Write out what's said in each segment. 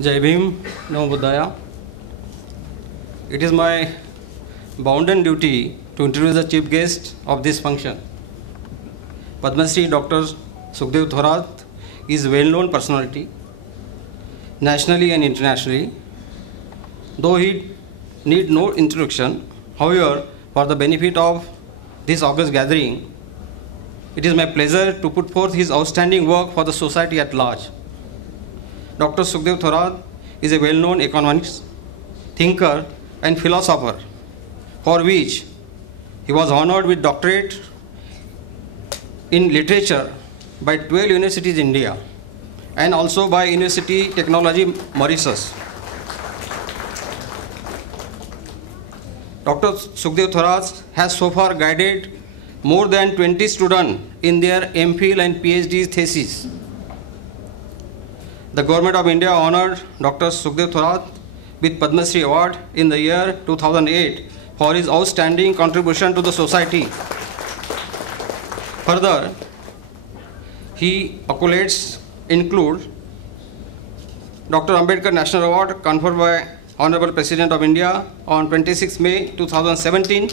Jai Bhim, Namo Buddhaya. It is my bounden duty to introduce the chief guest of this function. Padma Shri Dr. Sukhadeo Thorat is a well-known personality, nationally and internationally. Though he need no introduction, however, for the benefit of this august gathering, it is my pleasure to put forth his outstanding work for the society at large. Dr. Sukhadeo Thorat is a well-known economist, thinker and philosopher, for which he was honored with doctorate in literature by 12 universities in India and also by University Technology Mauritius. Dr. Sukhadeo Thorat has so far guided more than 20 students in their MPhil and PhD theses. The Government of India honored Dr. Sukhadeo Thorat with Padma Shri Award in the year 2008 for his outstanding contribution to the society. Further, his accolades include Dr. Ambedkar National Award conferred by Honorable President of India on 26 May 2017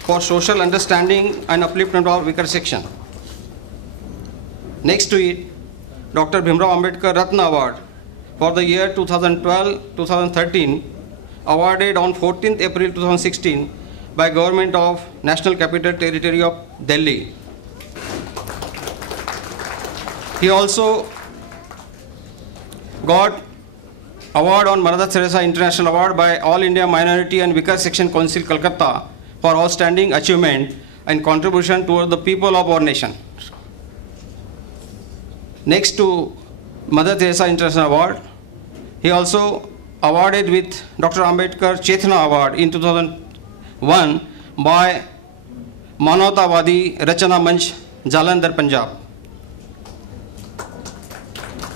for social understanding and upliftment of weaker section. Next to it, Dr. Ambedkar Ratna Award for the year 2012-2013, awarded on 14th April 2016 by Government of National Capital Territory of Delhi. He also got award on Bharat Ratna International Award by All India Minority and Weaker Section Council, Calcutta, for outstanding achievement and contribution toward the people of our nation. Next to Mother Teresa International Award, he also awarded with Dr. Ambedkar Chetna Award in 2001 by Manavtavadi Rachana Manch, Jalandhar, Punjab.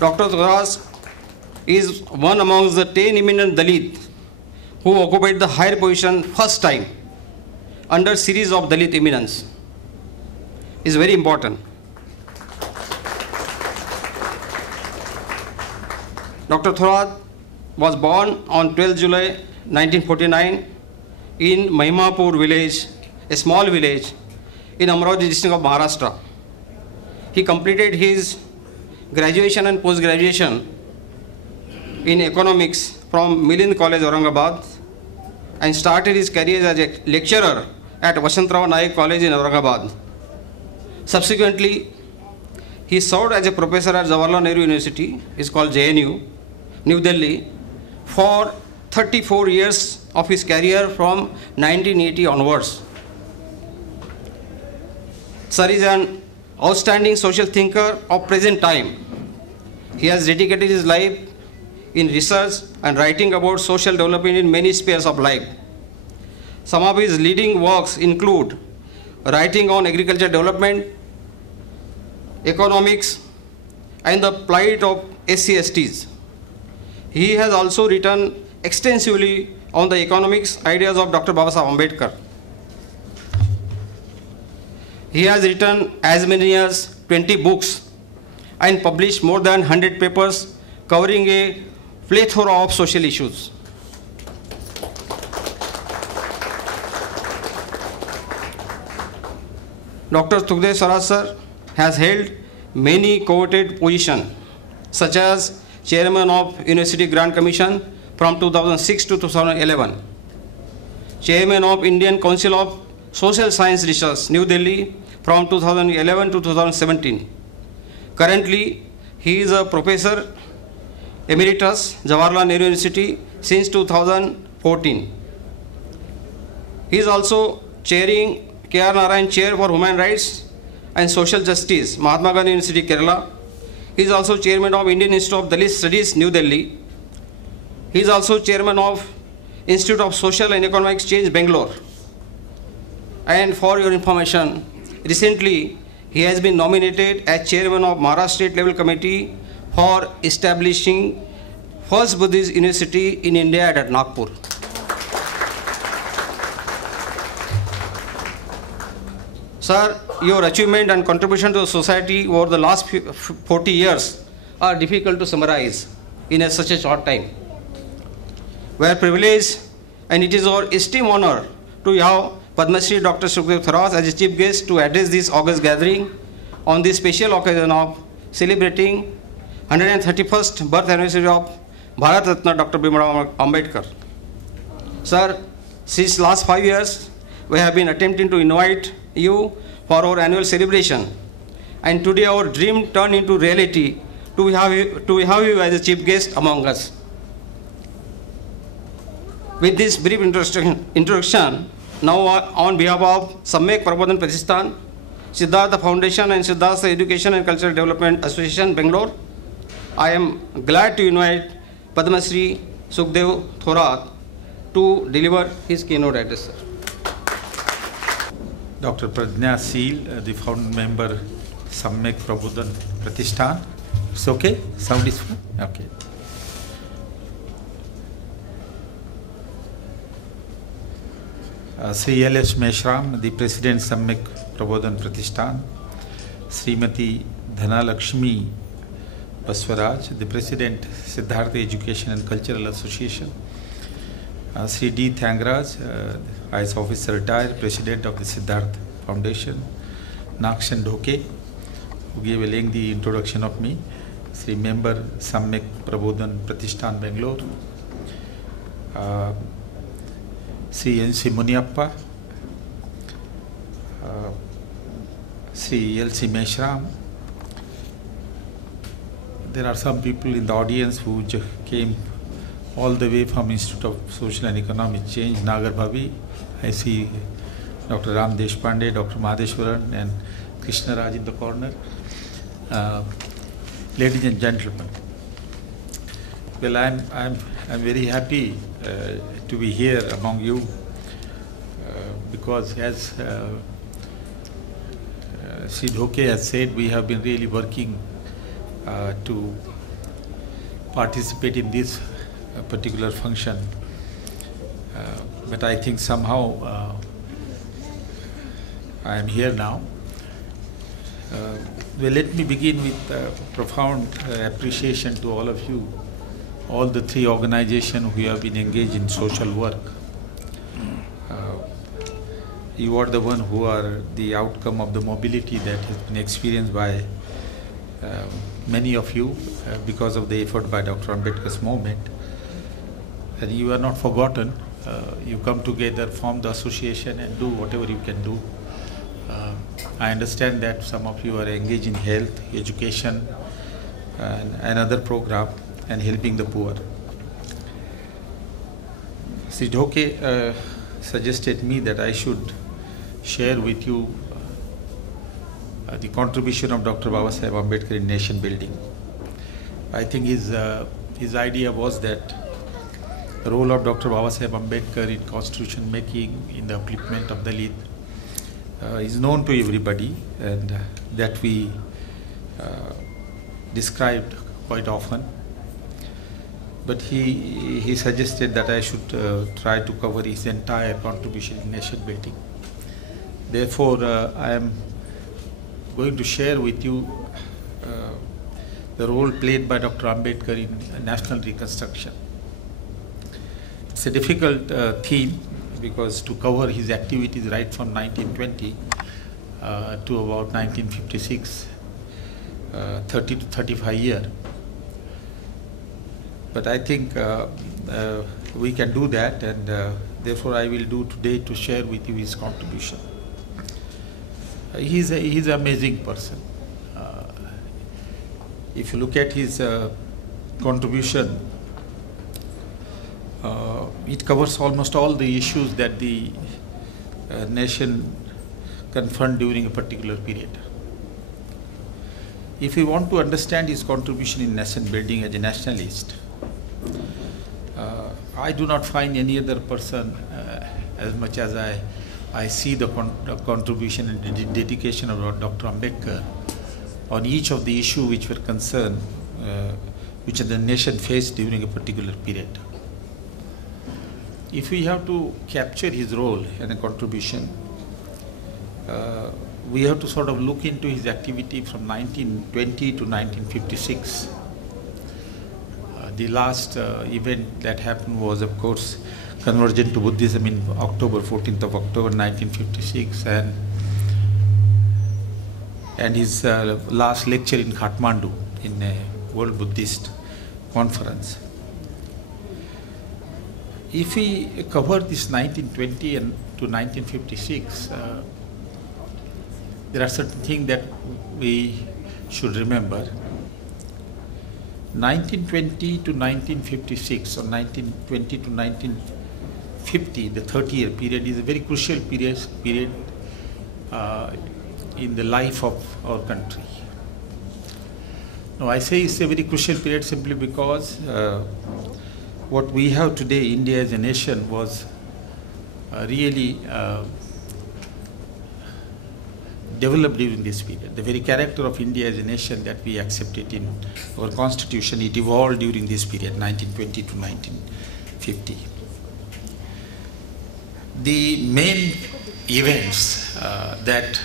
Dr. Thorat is one amongst the 10 eminent Dalit who occupied the higher position first time under series of Dalit eminence. Is very important. Dr. Thorat was born on 12 July 1949 in Mahimapur village, a small village in Amravati district of Maharashtra. He completed his graduation and post-graduation in economics from Milind College, Aurangabad, and started his career as a lecturer at Vasantrao Naik College in Aurangabad. Subsequently, he served as a professor at Jawaharlal Nehru University, is called JNU, New Delhi, for 34 years of his career from 1980 onwards. Sir is an outstanding social thinker of present time. He has dedicated his life in research and writing about social development in many spheres of life. Some of his leading works include writing on agriculture development, economics, and the plight of SC/STs. He has also written extensively on the economics ideas of Dr. Babasaheb Ambedkar. He has written as many as 20 books and published more than 100 papers covering a plethora of social issues. Dr. Sukhadeo Thorat sir has held many coveted positions, such as Chairman of University Grant Commission from 2006 to 2011, Chairman of Indian Council of Social Science Research, New Delhi from 2011 to 2017. Currently, he is a Professor Emeritus, Jawaharlal Nehru University since 2014. He is also chairing K.R. Narayan Chair for Human Rights and Social Justice, Mahatma Gandhi University, Kerala. He is also Chairman of Indian Institute of Dalit Studies, New Delhi. He is also Chairman of Institute of Social and Economic Exchange, Bangalore. And for your information, recently he has been nominated as Chairman of Maharashtra State Level Committee for establishing first Buddhist University in India at Nagpur. Sir, your achievement and contribution to the society over the last 40 years are difficult to summarize. in such a short time. We are privileged, and it is our esteemed honor to have Padma Shri Dr. Sukhadeo Thorat as a chief guest to address this august gathering on this special occasion of celebrating 131st birth anniversary of Bharat Ratna Dr. Babasaheb Ambedkar. Sir, since last 5 years, we have been attempting to invite you for our annual celebration, and today our dream turned into reality to have you as a chief guest among us. With this brief introduction, now on behalf of Samyak Prabodhan Pratishthan, Siddhartha Foundation and Siddhartha Education and Cultural Development Association, Bangalore, I am glad to invite Padma Shri Sukhadeo Thorat to deliver his keynote address, sir. Dr. Prajna Seal, the founder member, Samyak Prabodhan Pratishthan. It's okay? Sound is fine? Okay. Sri L.S. Meshram, the President, Samyak Prabodhan Pratishthan. Srimati Dhanalakshmi Baswaraj, the President, Siddhartha Education and Cultural Association. Sri D. Thangraj, IAS Officer Retired, President of the Siddhartha Foundation. Nakshan Dhoke, who gave a lengthy introduction of me. Sri Member, Samyak Prabodhan Pratishthan, Bangalore. Sri N.C. Muniappa, Sri L.C. Meshram. There are some people in the audience who came all the way from Institute of Social and Economic Change, Nagar Bhavi. I see Dr. Ram Deshpande, Dr. Madheshwaran, and Krishna Raj in the corner. Ladies and gentlemen, well, I'm very happy to be here among you because, as Sri Dhoke has said, we have been really working to participate in this particular function, but I think somehow I am here now. Well, let me begin with profound appreciation to all of you, all the three organizations who have been engaged in social work. You are the one who are the outcome of the mobility that has been experienced by many of you because of the effort by Dr. Ambedkar's movement. And you are not forgotten. You come together, form the association and do whatever you can do. I understand that some of you are engaged in health, education and other program and helping the poor. Sri Dhoke suggested me that I should share with you the contribution of Dr. Babasaheb Ambedkar in nation building. I think his idea was that the role of Dr. Babasaheb Ambedkar in constitution making, in the upliftment of Dalit, is known to everybody, and that we described quite often. But he suggested that I should try to cover his entire contribution in nation building. Therefore, I am going to share with you the role played by Dr. Ambedkar in national reconstruction. It's a difficult theme because to cover his activities right from 1920 to about 1956, 30 to 35 years. But I think we can do that, and therefore I will do today to share with you his contribution. He's an amazing person. If you look at his contribution, it covers almost all the issues that the nation confront during a particular period. If we want to understand his contribution in nation building as a nationalist, I do not find any other person, as much as I see the contribution and the dedication of Dr. Ambedkar on each of the issues which were concerned, which the nation faced during a particular period. If we have to capture his role and a contribution, we have to sort of look into his activity from 1920 to 1956. The last event that happened was, of course, conversion to Buddhism in October, 14th of October 1956, and his last lecture in Kathmandu in a World Buddhist Conference. If we cover this 1920 and to 1956, there are certain things that we should remember. 1920 to 1956 or 1920 to 1950, the 30-year period, is a very crucial period in the life of our country. Now, I say it's a very crucial period simply because what we have today, India as a nation, was really developed during this period. The very character of India as a nation that we accepted in our constitution, it evolved during this period, 1920 to 1950. The main events that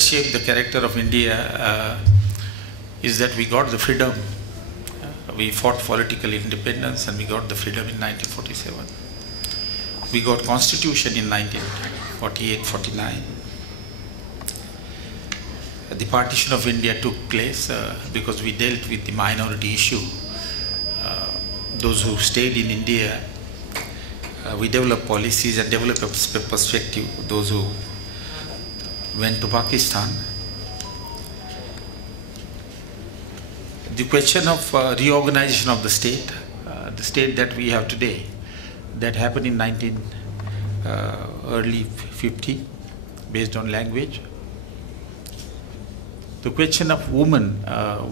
shaped the character of India is that we got the freedom. We fought political independence and we got the freedom in 1947. We got constitution in 1948-49. The partition of India took place because we dealt with the minority issue. Those who stayed in India, we developed policies and developed a perspective. Those who went to Pakistan. The question of reorganization of the state that we have today, that happened in early 50, based on language. The question of women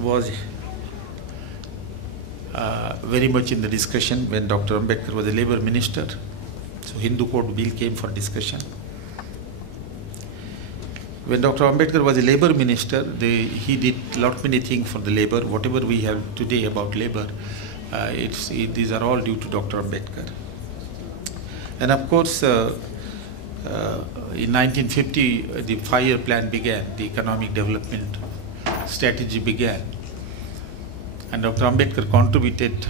was very much in the discussion when Dr. Ambedkar was a labor minister. So Hindu Code Bill came for discussion. When Dr. Ambedkar was a labor minister, he did many things for the labor. Whatever we have today about labor, these are all due to Dr. Ambedkar. And of course, in 1950, the 5-year plan began, the economic development strategy began. And Dr. Ambedkar contributed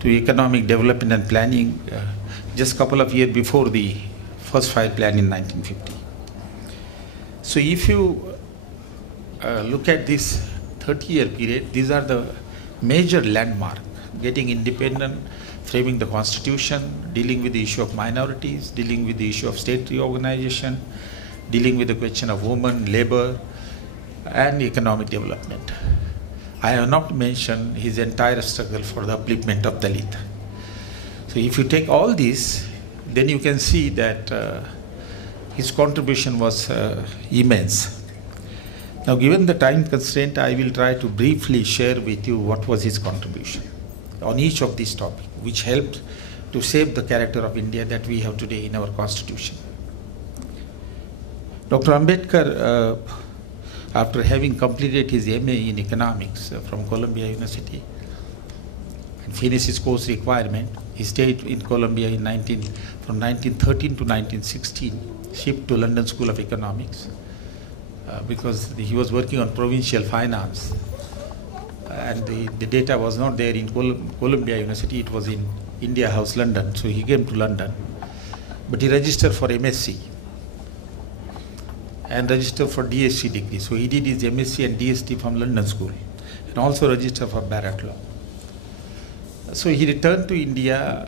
to economic development and planning just a couple of years before the first 5 plan in 1950. So if you look at this 30-year period, these are the major landmarks: getting independent, framing the constitution, dealing with the issue of minorities, dealing with the issue of state reorganization, dealing with the question of women, labor, and economic development. I have not mentioned his entire struggle for the upliftment of Dalit. So if you take all this, then you can see that his contribution was immense. Now, given the time constraint, I will try to briefly share with you what was his contribution on each of these topics, which helped to shape the character of India that we have today in our constitution. Dr. Ambedkar, after having completed his MA in economics from Columbia University and finished his course requirement, he stayed in Columbia from 1913 to 1916, shipped to London School of Economics because he was working on provincial finance. And the data was not there in Columbia University, it was in India House, London. So he came to London, but he registered for MSc and registered for DSc degree. So he did his MSc and DSc from London School and also registered for Bharat Law. So he returned to India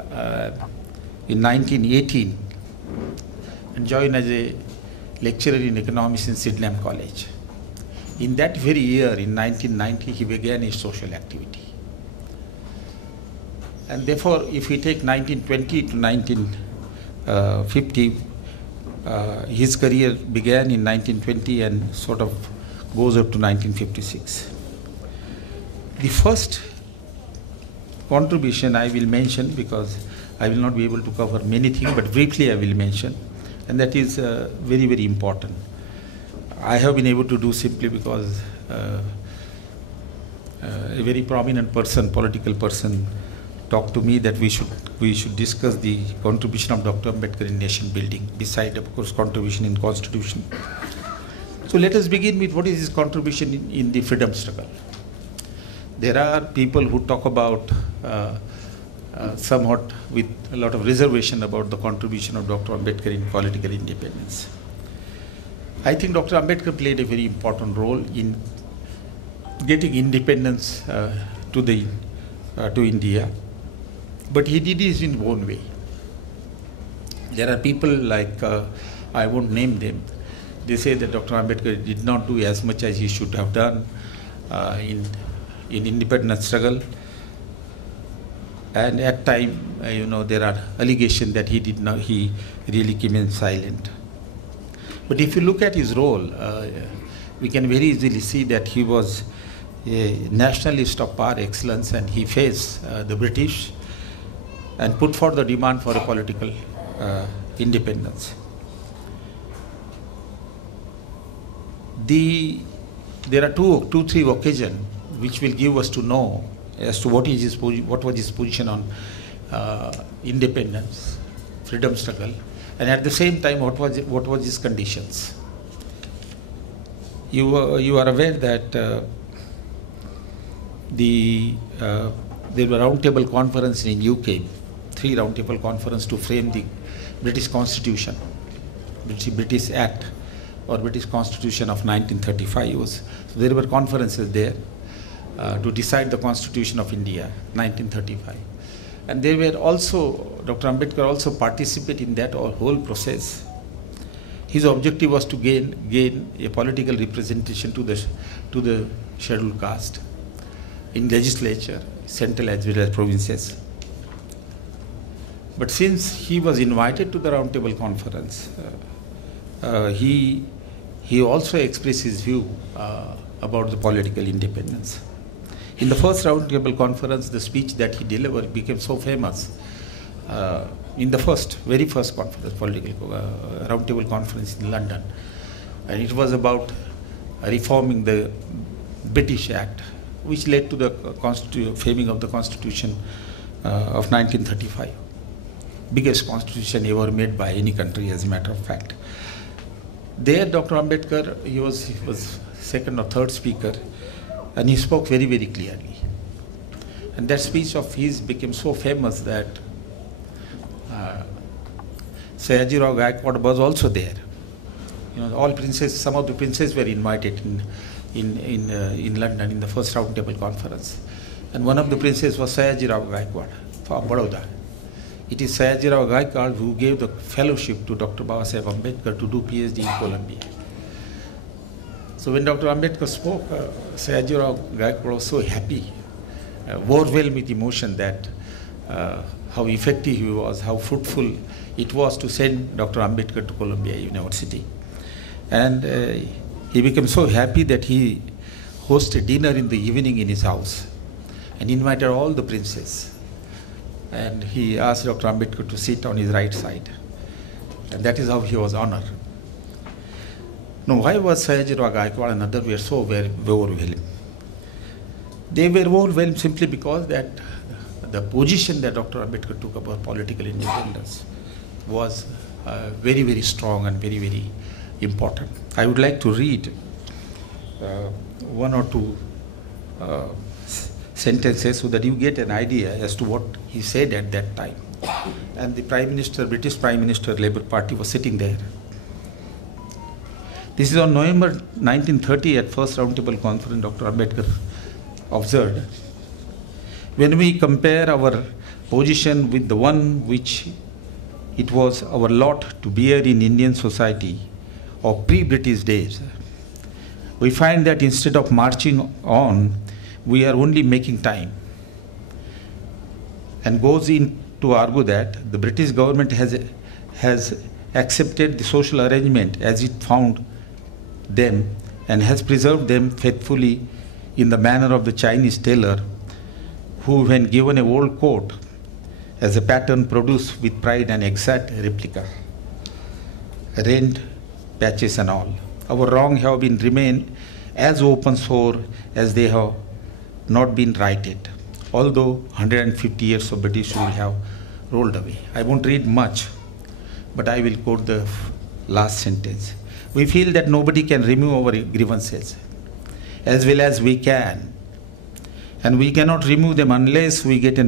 in 1918 and joined as a lecturer in economics in Sydenham College. In that very year, in 1990, he began his social activity. And therefore, if we take 1920 to 1950, his career began in 1920 and sort of goes up to 1956. The first contribution I will mention, because I will not be able to cover many things, but briefly I will mention, and that is very, very important. I have been able to do simply because a very prominent person, political person, talked to me that we should discuss the contribution of Dr. Ambedkar in nation building, beside, of course, contribution in constitution. So let us begin with what is his contribution in the freedom struggle. there are people who talk about somewhat with a lot of reservation about the contribution of Dr. Ambedkar in political independence. I think Dr. Ambedkar played a very important role in getting independence to India, but he did it in his own way. There are people like, I won't name them, they say that Dr. Ambedkar did not do as much as he should have done in independence struggle. And at time, there are allegations that he really came in silent. But if you look at his role, we can very easily see that he was a nationalist of par excellence, and he faced the British and put forth the demand for a political independence. There are two, three occasions which will give us to know as to what was his position on independence, freedom struggle, and at the same time what was his conditions. You are aware that there were roundtable conference in UK, 3 roundtable conference to frame the British Constitution, British Act or British Constitution of 1935. So there were conferences there to decide the Constitution of India, 1935. And there were also, Dr. Ambedkar also participated in that whole process. His objective was to gain a political representation to the scheduled caste in legislature, central as well as provinces. But since he was invited to the roundtable conference, he also expressed his view about the political independence. In the first roundtable conference, the speech that he delivered became so famous. In the very first conference, political roundtable conference in London, and it was about reforming the British Act, which led to the framing of the Constitution of 1935, biggest constitution ever made by any country, as a matter of fact. There, Dr. Ambedkar, he was second or third speaker, and he spoke very, very clearly. And that speech of his became so famous that Sayajirao Gaikwad was also there. All princes, some of the princes were invited in London in the first roundtable conference. And one of the princes was Sayajirao Gaikwad from Baroda. It is Sayajirao Gaikwad who gave the fellowship to Dr. Babasaheb Ambedkar to do PhD in Columbia. So when Dr. Ambedkar spoke, Sayajirao Gaikwad was so happy, overwhelmed with emotion that how effective he was, how fruitful it was to send Dr. Ambedkar to Columbia University. And he became so happy that he hosted dinner in the evening in his house and invited all the princes. And he asked Dr. Ambedkar to sit on his right side. And that is how he was honored. Now, why was Sayajirao Gaikwad and others were so very overwhelmed? They were overwhelmed simply because that the position that Dr. Ambedkar took about political independence was very, very strong and very, very important. I would like to read one or two sentences so that you get an idea as to what he said at that time. And the Prime Minister, British Prime Minister, Labour Party was sitting there. This is on November 1930 at first roundtable conference. Dr. Ambedkar observed, when we compare our position with the one which it was our lot to bear in Indian society of pre-British days, we find that instead of marching on, we are only making time. And goes in to argue that the British government has accepted the social arrangement as it found them and has preserved them faithfully in the manner of the Chinese tailor who, when given a old coat as a pattern, produce with pride an exact replica, rent, patches and all. Our wrong have been remained as open sore as they have not been righted, although 150 years of British rule have rolled away. I won't read much, but I will quote the last sentence. We feel that nobody can remove our grievances as well as we can, And we cannot remove them unless we get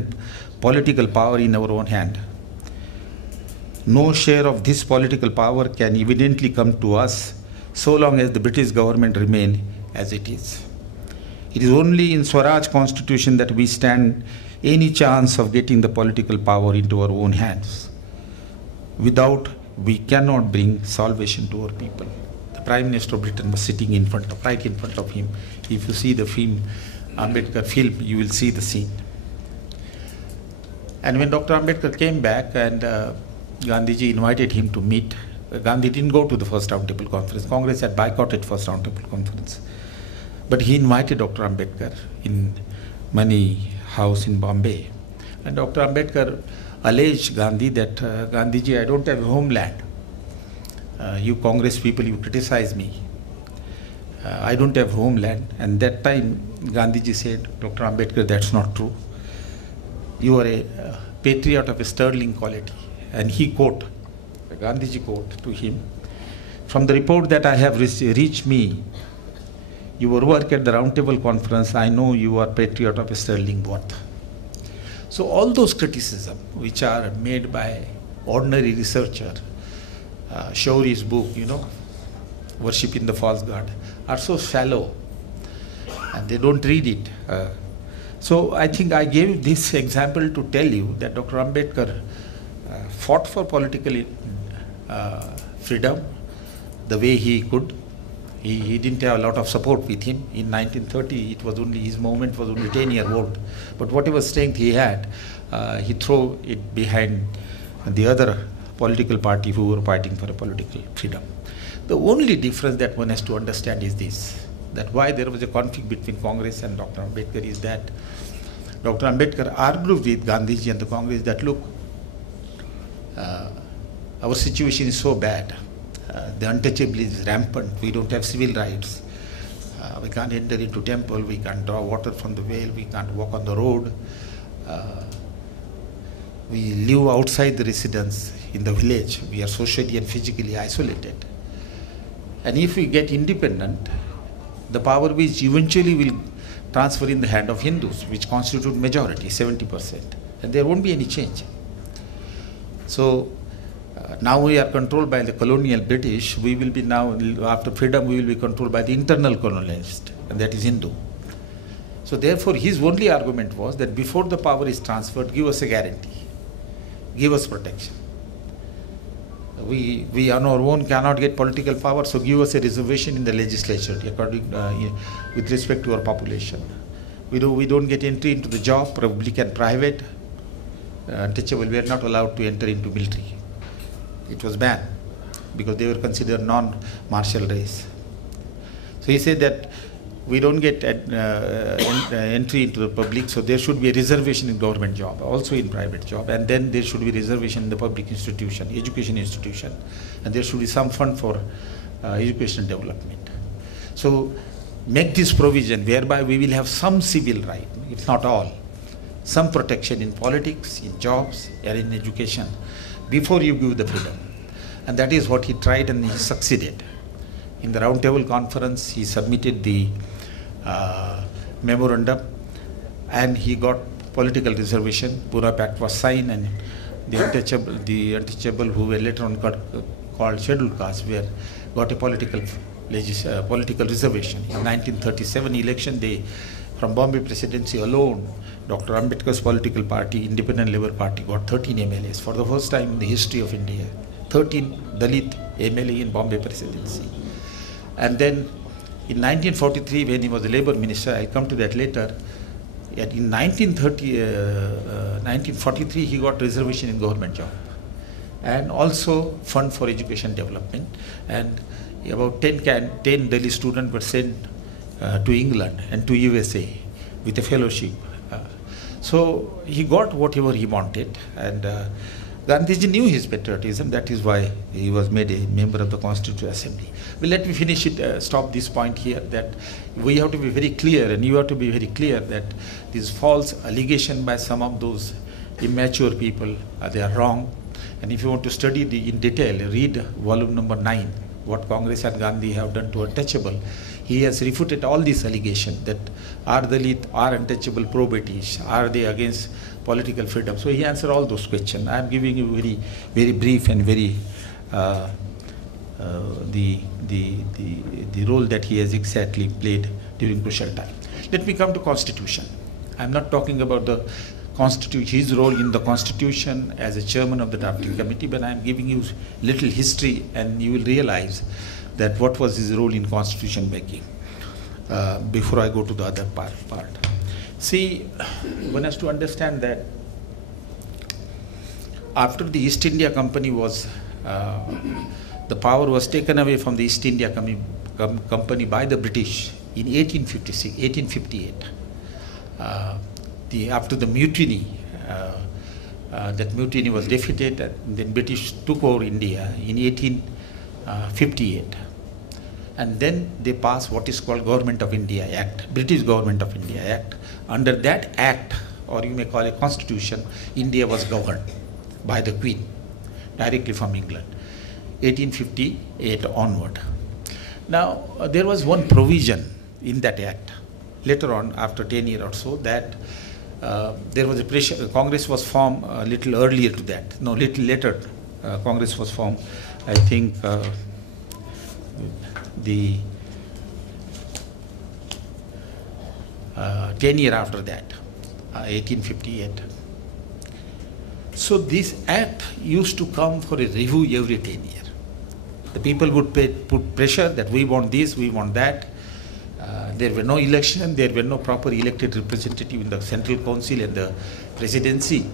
political power in our own hand. No share of this political power can evidently come to us so long as the British government remain as it is. It is only in Swaraj Constitution that we stand any chance of getting the political power into our own hands. Without, we cannot bring salvation to our people. The Prime Minister of Britain was sitting right in front of him. If you see the film, Ambedkar film, you will see the scene. And when Dr. Ambedkar came back and Gandhiji invited him to meet, Gandhi didn't go to the first roundtable conference. Congress had boycotted first roundtable conference. But he invited Dr. Ambedkar in Mani House in Bombay. And Dr. Ambedkar alleged Gandhi that, Gandhiji, I don't have a homeland. You Congress people, you criticize me. I don't have homeland. And that time, Gandhiji said, Dr. Ambedkar, that's not true. You are a patriot of a sterling quality. And he quote, Gandhiji quote to him, from the report that I have reached me, your work at the Roundtable Conference, I know you are patriot of a sterling worth. So all those criticisms which are made by ordinary researcher, Shauri's book, Worship in the False God, are so shallow and they don't read it. So I think I gave this example to tell you that Dr. Ambedkar fought for political freedom the way he could. He didn't have a lot of support with him. In 1930, it was only, his movement was only 10-year old. But whatever strength he had, he threw it behind the other political party who were fighting for a political freedom. The only difference that one has to understand is this, that why there was a conflict between Congress and Dr. Ambedkar is that Dr. Ambedkar argued with Gandhiji and the Congress that, look, our situation is so bad. The untouchable is rampant. We don't have civil rights. We can't enter into temple. We can't draw water from the well. We can't walk on the road. We live outside the residence in the village. We are socially and physically isolated. And if we get independent, the power which eventually will transfer in the hand of Hindus, which constitute majority, 70%, and there won't be any change. So now we are controlled by the colonial British. We will be now, after freedom, we will be controlled by the internal colonialist, and that is Hindu. So therefore, his only argument was that before the power is transferred, give us a guarantee, give us protection. We on our own cannot get political power, so give us a reservation in the legislature according, with respect to our population. We don't get entry into the job, public and private, untouchable. We are not allowed to enter into military. It was banned because they were considered non-martial race. So he said that we don't get entry into the public, so there should be a reservation in government job, also in private job, and then there should be reservation in the public institution, education institution, and there should be some fund for education development. So make this provision whereby we will have some civil right, if not all, some protection in politics, in jobs, and in education, before you give the freedom. And that is what he tried, and he succeeded. In the Roundtable Conference, he submitted the memorandum, and he got political reservation. Pune Pact was signed, and the untouchable who were later on called scheduled castes got a political reservation. In 1937 election, from Bombay Presidency alone, Dr. Ambedkar's political party, Independent Labour Party, got 13 MLAs for the first time in the history of India. 13 Dalit MLA in Bombay Presidency. And then in 1943, when he was the Labour Minister, I come to that later, in 1943, he got reservation in government job and also fund for education development. And about 10 Delhi students were sent to England and to USA with a fellowship. So he got whatever he wanted, and Gandhiji knew his patriotism. That is why he was made a member of the Constituent Assembly. Well, let me finish it, stop this point here, that we have to be very clear, and you have to be very clear, that this false allegation by some of those immature people, they are wrong. And if you want to study in detail, read volume number 9, what Congress and Gandhi have done to untouchable. He has refuted all these allegations that are Dalit, are untouchable, pro-British, are they against political freedom. So he answered all those questions. I am giving you very, very brief and very the role that he has exactly played during crucial time. Let me come to Constitution. I am not talking about the Constitution, his role in the Constitution as a chairman of the drafting committee, but I am giving you little history, and you will realize that what was his role in Constitution making before I go to the other part. See, one has to understand that after the East India Company was, the power was taken away from the East India Company by the British in 1858. After the mutiny, that mutiny was defeated, and then British took over India in 1858. And then they passed what is called Government of India Act, British Government of India Act. Under that act, or you may call it Constitution, India was governed by the Queen, directly from England, 1858 onward. Now, there was one provision in that act, later on, after 10 years or so, that there was a pressure. Congress was formed a little earlier to that. No, little later, Congress was formed. I think 10 years after that, 1858. So this act used to come for a review every 10 years. The people would put pressure that we want this, we want that. There were no election, there were no proper elected representative in the Central Council and the Presidency,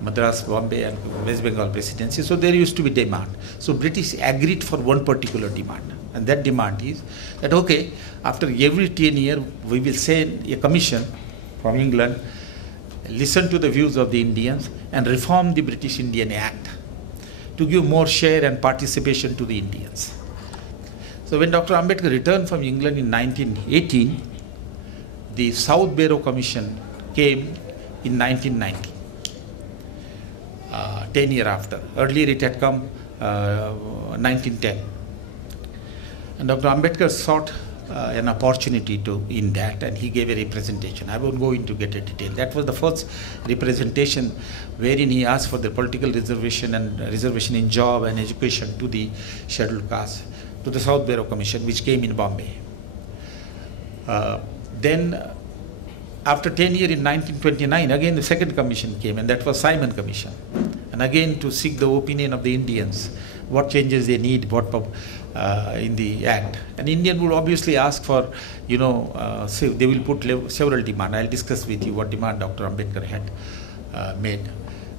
Madras, Bombay and West Bengal Presidency. So there used to be demand. So British agreed for one particular demand. And that demand is that, okay, after every 10 years, we will send a commission from England, listen to the views of the Indians and reform the British Indian Act to give more share and participation to the Indians. So when Dr. Ambedkar returned from England in 1918, the South Bureau Commission came in 1990, 10 years after. Earlier it had come 1910. And Dr. Ambedkar sought an opportunity in that, and he gave a representation. I won't go into get a detail. That was the first representation wherein he asked for the political reservation and reservation in job and education to the scheduled caste, to the South Bureau Commission, which came in Bombay. Then, after 10 years in 1929, again the second commission came, and that was Simon Commission. And again to seek the opinion of the Indians, what changes they need, what in the act. And Indian would obviously ask for, they will put several demands. I'll discuss with you what demand Dr. Ambedkar had made.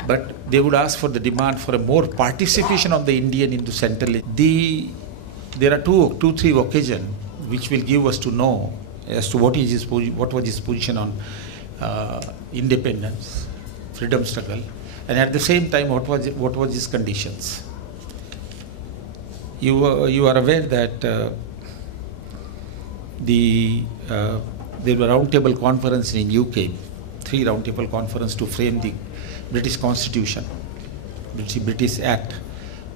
But they would ask for the demand for a more participation of the Indian into central. There are three occasions which will give us to know as to what was his position on independence, freedom struggle, and at the same time what was his conditions. You are aware that there were roundtable conferences in UK, 3 roundtable conferences to frame the British Constitution, British Act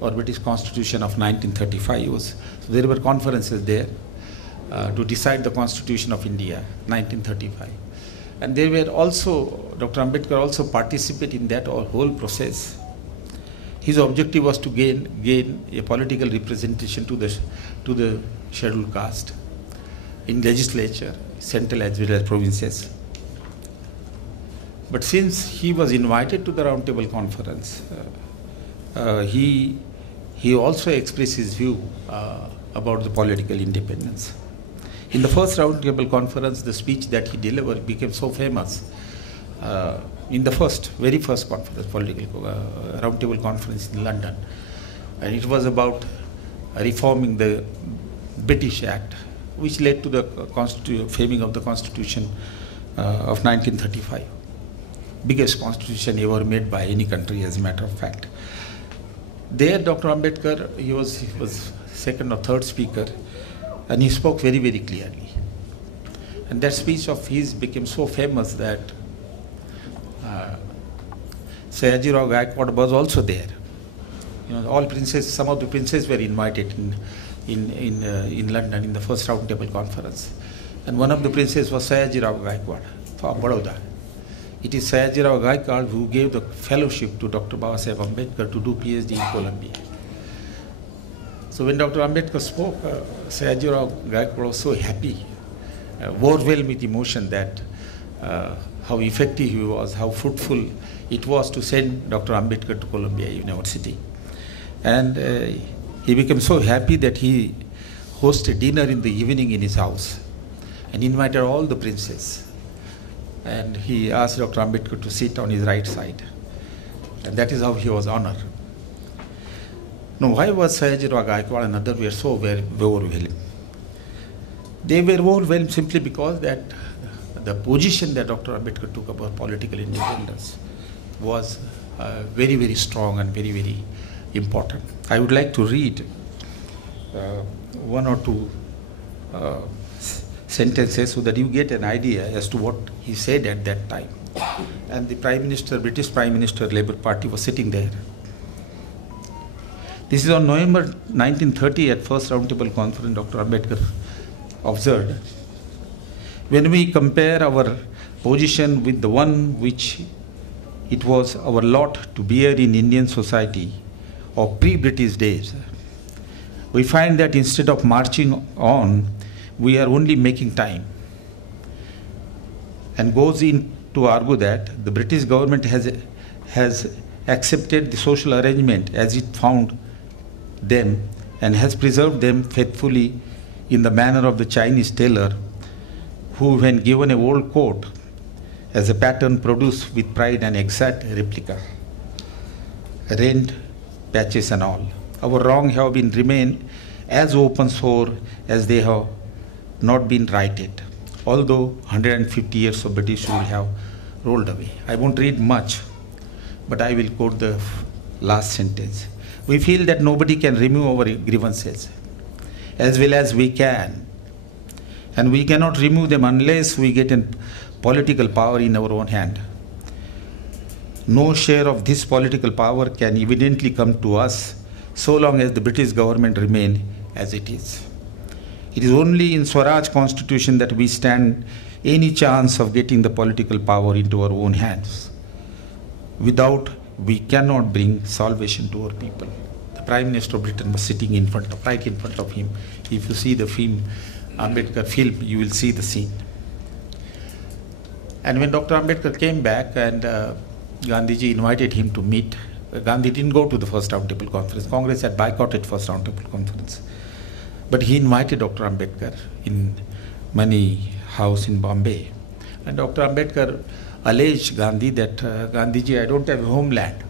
or British Constitution of 1935. So there were conferences there to decide the Constitution of India, 1935. And there were also, Dr. Ambedkar also participated in that whole process. His objective was to gain a political representation to the scheduled caste in legislature, central as well as provinces. But since he was invited to the roundtable conference, he also expressed his view about the political independence. In the first roundtable conference, the speech that he delivered became so famous. In the very first conference, political roundtable conference in London, and it was about reforming the British Act, which led to the framing of the Constitution of 1935, biggest constitution ever made by any country, as a matter of fact. There, Dr. Ambedkar, he was second or third speaker, and he spoke very, very clearly. And that speech of his became so famous that Sayajirao Gaikwad was also there. All princes, some of the princes were invited in in London in the first roundtable conference. And one of the princes was Sayajirao Gaikwad from Baroda. It is Sayajirao Gaikwad who gave the fellowship to Dr. Babasaheb Ambedkar to do PhD in Columbia. So when Dr. Ambedkar spoke, Sayajirao Gaikwad was so happy, overwhelmed with emotion that how effective he was, how fruitful it was to send Dr. Ambedkar to Columbia University. And he became so happy that he hosted dinner in the evening in his house and invited all the princes. And he asked Dr. Ambedkar to sit on his right side. And that is how he was honored. Now, why was Sayajirao Gaikwad and others were so very overwhelmed? They were overwhelmed simply because that the position that Dr. Ambedkar took about political independence was very, very strong and very, very important. I would like to read one or two sentences so that you get an idea as to what he said at that time. And the Prime Minister, British Prime Minister, Labour Party was sitting there. This is on November 1930 at first roundtable conference. Dr. Ambedkar observed, when we compare our position with the one which it was our lot to bear in Indian society of pre-British days, we find that instead of marching on, we are only making time. And goes in to argue that the British government has accepted the social arrangement as it found them and has preserved them faithfully in the manner of the Chinese tailor who, when given a old coat as a pattern, produce with pride an exact replica, rent, patches and all. Our wrong have been remained as open sore as they have not been righted, although 150 years of British rule have rolled away. I won't read much, but I will quote the last sentence. We feel that nobody can remove our grievances as well as we can, and we cannot remove them unless we get a political power in our own hand. No share of this political power can evidently come to us so long as the British government remain as it is. It is only in Swaraj Constitution that we stand any chance of getting the political power into our own hands. Without, we cannot bring salvation to our people. The Prime Minister of Britain was sitting right in front of him. If you see the film, Ambedkar film, you will see the scene. And when Dr. Ambedkar came back and Gandhiji invited him to meet, Gandhi didn't go to the first roundtable conference. Congress had boycotted first roundtable conference. But he invited Dr. Ambedkar in Mani House in Bombay. And Dr. Ambedkar alleged Gandhi that, Gandhiji, I don't have a homeland.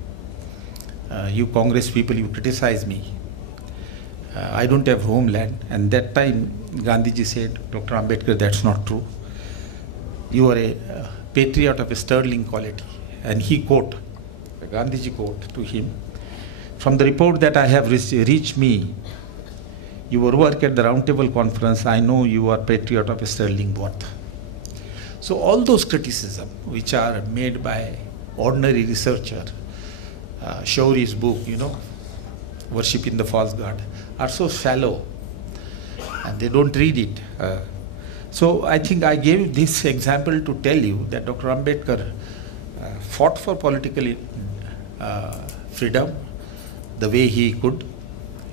You Congress people, you criticize me. I don't have homeland. And that time, Gandhiji said, Dr. Ambedkar, that's not true. You are a patriot of a sterling quality. And he quote, Gandhiji quote to him, from the report that I have reached me, your work at the roundtable conference, I know you are patriot of a sterling worth. So all those criticisms which are made by ordinary researcher, Shoury's book, Worshipping the False God, are so shallow and they don't read it. So I think I gave this example to tell you that Dr. Ambedkar fought for political freedom the way he could.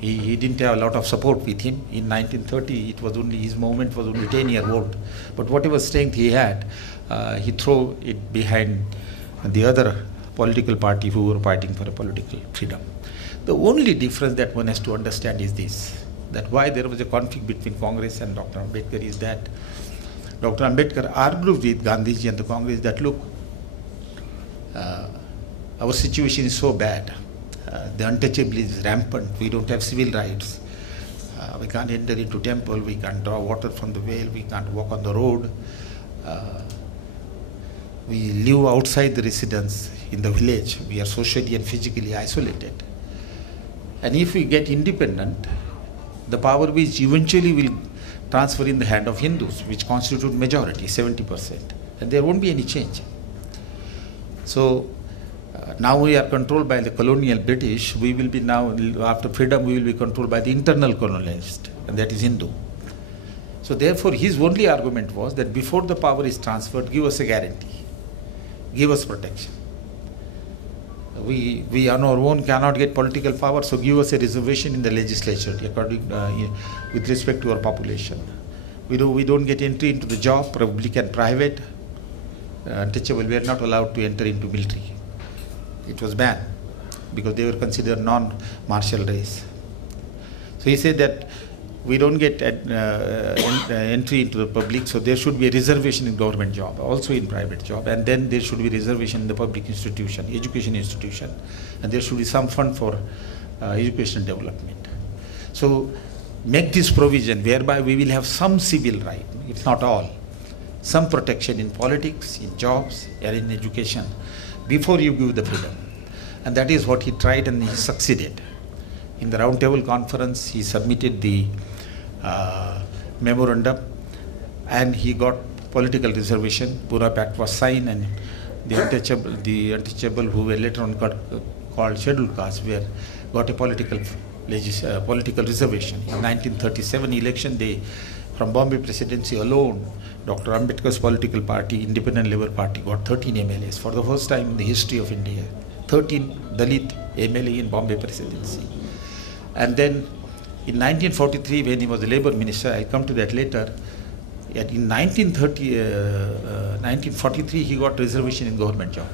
He didn't have a lot of support with him. In 1930, it was only his movement was only 10-year-old. But whatever strength he had, he threw it behind the other political party who were fighting for a political freedom. The only difference that one has to understand is this, that why there was a conflict between Congress and Dr. Ambedkar is that Dr. Ambedkar argued with Gandhiji and the Congress that, look, our situation is so bad. The untouchability is rampant. We don't have civil rights. We can't enter into temple. We can't draw water from the well. We can't walk on the road. We live outside the residence in the village. We are socially and physically isolated. And if we get independent, the power which eventually will transfer in the hand of Hindus, which constitute majority, 70%, and there won't be any change. So now we are controlled by the colonial British. We will be now, after freedom, we will be controlled by the internal colonialist, and that is Hindu. So therefore, his only argument was that before the power is transferred, give us a guarantee, give us protection. We on our own cannot get political power, so give us a reservation in the legislature according with respect to our population. We don't get entry into the job, public and private. Untouchable, we are not allowed to enter into military. It was banned because they were considered non-martial race. So he said that we don't get entry into the public, so there should be a reservation in government job, also in private job, and then there should be reservation in the public institution, education institution, and there should be some fund for education development. So make this provision whereby we will have some civil right, if not all, some protection in politics, in jobs, or in education, before you give the freedom. And that is what he tried, and he succeeded. In the roundtable conference, he submitted the memorandum, and he got political reservation. Pura Pact was signed, and the untouchable who were later on called scheduled castes got a political reservation. In 1937 election, from Bombay presidency alone, Dr. Ambedkar's political party, Independent Labour Party, got 13 MLAs. For the first time in the history of India, 13 Dalit MLA in Bombay presidency. And then in 1943, when he was the Labour Minister, I'll come to that later, in 1943, he got reservation in government job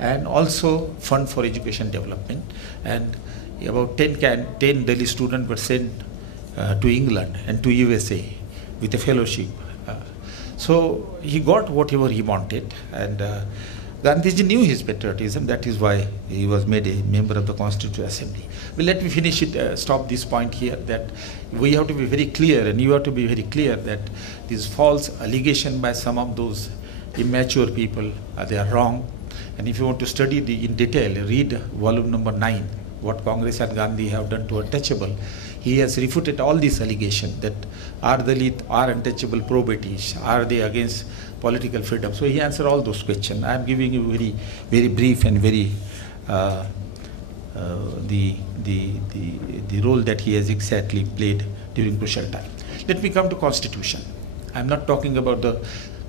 and also fund for education development. And about 10 Delhi students were sent to England and to USA with a fellowship. So he got whatever he wanted, and Gandhiji knew his patriotism. That is why he was made a member of the Constituent Assembly. Well, let me finish it, stop this point here, that we have to be very clear, and you have to be very clear, that this false allegation by some of those immature people, they are wrong. And if you want to study in detail, read volume number 9, what Congress and Gandhi have done to untouchable. He has refuted all these allegations that are Dalit, are untouchable pro-British, are they against political freedom. So he answered all those questions. I am giving you very, very brief and very the role that he has exactly played during crucial time. Let me come to Constitution. I am not talking about the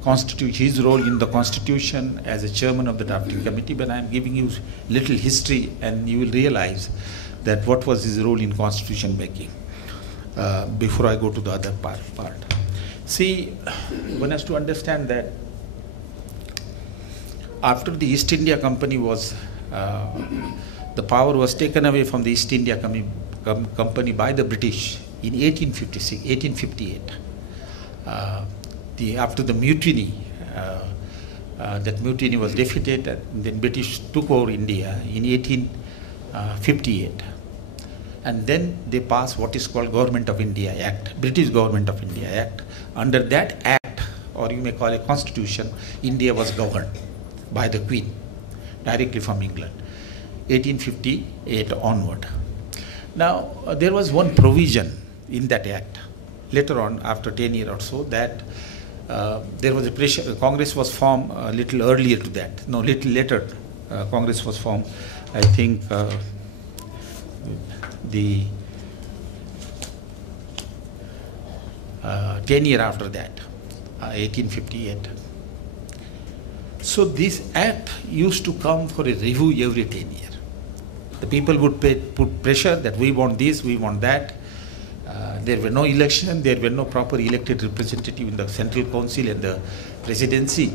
his role in the Constitution as a chairman of the drafting committee, but I am giving you little history, and you will realize that what was his role in Constitution making before I go to the other part. See, one has to understand that after the East India Company was, the power was taken away from the East India Company by the British in 1858. After the mutiny, that mutiny was defeated, and then British took over India in 1858. And then they passed what is called Government of India Act, British Government of India Act. Under that act, or you may call it constitution, India was governed by the Queen, directly from England, 1858 onward. Now, there was one provision in that act, later on, after 10 years or so, that there was a pressure. Congress was formed a little earlier to that. No, little later, Congress was formed, I think, 10 years after that, 1858. So this act used to come for a review every 10 years. The people would put pressure that we want this, we want that. There were no election, there were no proper elected representative in the Central Council and the Presidency,